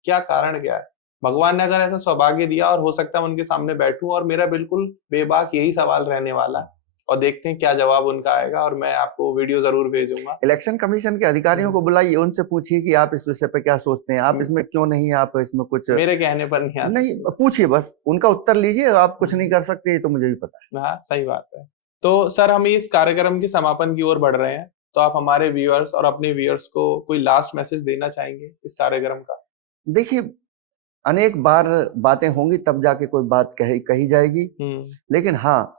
क्या कारण क्या है? भगवान ने अगर ऐसा सौभाग्य दिया और हो सकता है मैं उनके सामने बैठूं, और मेरा बिल्कुल बेबाक यही सवाल रहने वाला है, और देखते हैं क्या जवाब उनका आएगा, और मैं आपको वीडियो जरूर भेजूंगा। इलेक्शन कमीशन के अधिकारियों को बुलाइए, उनसे पूछिए कि आप इस विषय पे क्या सोचते हैं, आप इसमें क्यों नहीं, आप इसमें कुछ मेरे कहने पर नहीं आ नहीं, पूछिए, बस उनका उत्तर लीजिए। आप कुछ नहीं कर सकते, ये तो मुझे भी पता है। हाँ, सही बात है। तो सर, हम इस कार्यक्रम के समापन की ओर बढ़ रहे हैं, तो आप हमारे व्यूअर्स और अपने व्यूअर्स को कोई लास्ट मैसेज देना चाहेंगे इस कार्यक्रम का? देखिए, अनेक बार बातें होंगी तब जाके कोई बात कही जाएगी, लेकिन हाँ,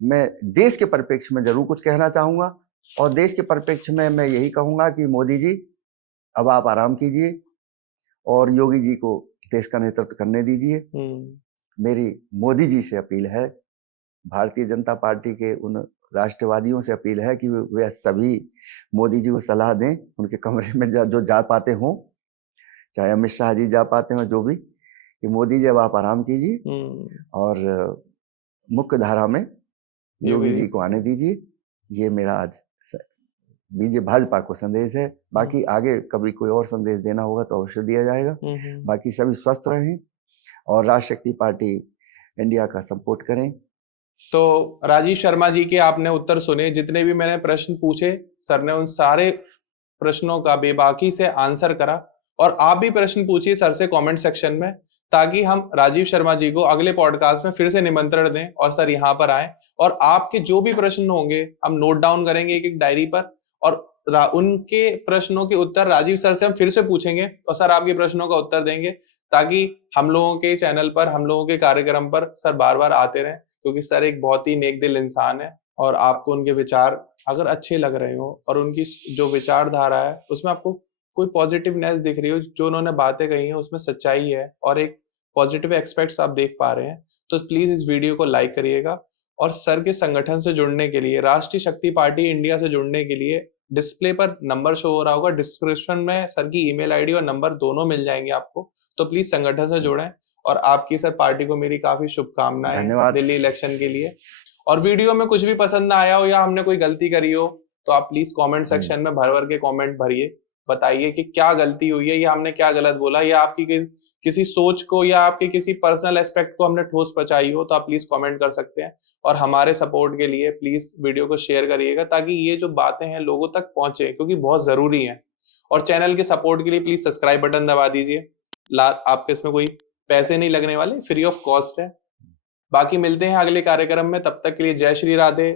मैं देश के परिप्रेक्ष्य में जरूर कुछ कहना चाहूंगा, और देश के परिप्रेक्ष्य में मैं यही कहूंगा कि मोदी जी, अब आप आराम कीजिए और योगी जी को देश का नेतृत्व करने दीजिए। मेरी मोदी जी से अपील है, भारतीय जनता पार्टी के उन राष्ट्रवादियों से अपील है कि वे सभी मोदी जी को सलाह दें, उनके कमरे में जो जा पाते हों, चाहे अमित शाह जी जा पाते हो, जो भी, कि मोदी जी अब आप आराम कीजिए और मुख्य धारा में योगी जी को आने दीजिए। ये मेरा आज बीजेपी भाजपा को संदेश है। बाकी आगे कभी कोई और संदेश देना होगा तो अवश्य दिया जाएगा। बाकी सभी स्वस्थ रहें और राष्ट्र शक्ति पार्टी इंडिया का सपोर्ट करें। तो राजीव शर्मा जी के आपने उत्तर सुने, जितने भी मैंने प्रश्न पूछे सर ने उन सारे प्रश्नों का बेबाकी से आंसर करा, और आप भी प्रश्न पूछिए सर से कमेंट सेक्शन में, ताकि हम राजीव शर्मा जी को अगले पॉडकास्ट में फिर से निमंत्रण दें और सर यहाँ पर आए, और आपके जो भी प्रश्न होंगे हम नोट डाउन करेंगे एक एक डायरी पर, और उनके प्रश्नों के उत्तर राजीव सर से हम फिर से पूछेंगे और सर आपके प्रश्नों का उत्तर देंगे, ताकि हम लोगों के चैनल पर, हम लोगों के कार्यक्रम पर सर बार बार आते रहें, क्योंकि सर एक बहुत ही नेक दिल इंसान है, और आपको उनके विचार अगर अच्छे लग रहे हो और उनकी जो विचारधारा है उसमें आपको कोई पॉजिटिवनेस दिख रही हो, जो उन्होंने बातें कही हैं उसमें सच्चाई है और एक पॉजिटिव एस्पेक्ट्स आप देख पा रहे हैं, तो प्लीज इस वीडियो को लाइक करिएगा। और सर के संगठन से जुड़ने के लिए, राष्ट्रीय शक्ति पार्टी इंडिया से जुड़ने के लिए डिस्प्ले पर नंबर शो हो रहा होगा, डिस्क्रिप्शन में सर की ईमेल आईडी और नंबर दोनों मिल जाएंगे आपको, तो प्लीज संगठन से जुड़ें। और आपकी सर पार्टी को मेरी काफी शुभकामनाएं दिल्ली इलेक्शन के लिए। और वीडियो में कुछ भी पसंद ना आया हो या हमने कोई गलती करी हो तो आप प्लीज कमेंट सेक्शन में भर भर के कमेंट भरिए, बताइए कि क्या गलती हुई है या हमने क्या गलत बोला, या आपकी किसी सोच को या आपके किसी पर्सनल एस्पेक्ट को हमने ठोस पहुंचाई हो, तो आप प्लीज कमेंट कर सकते हैं। और हमारे सपोर्ट के लिए प्लीज वीडियो को शेयर करिएगा, ताकि ये जो बातें हैं लोगों तक पहुंचे, क्योंकि बहुत जरूरी है। और चैनल के सपोर्ट के लिए प्लीज सब्सक्राइब बटन दबा दीजिए, आपके इसमें कोई पैसे नहीं लगने वाले, फ्री ऑफ कॉस्ट है। बाकी मिलते हैं अगले कार्यक्रम में, तब तक के लिए जय श्री राधे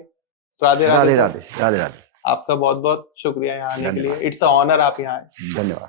राधे राधे राधे राधे। आपका बहुत बहुत शुक्रिया यहाँ आने के लिए, इट्स अ ऑनर आप यहाँ आए। धन्यवाद।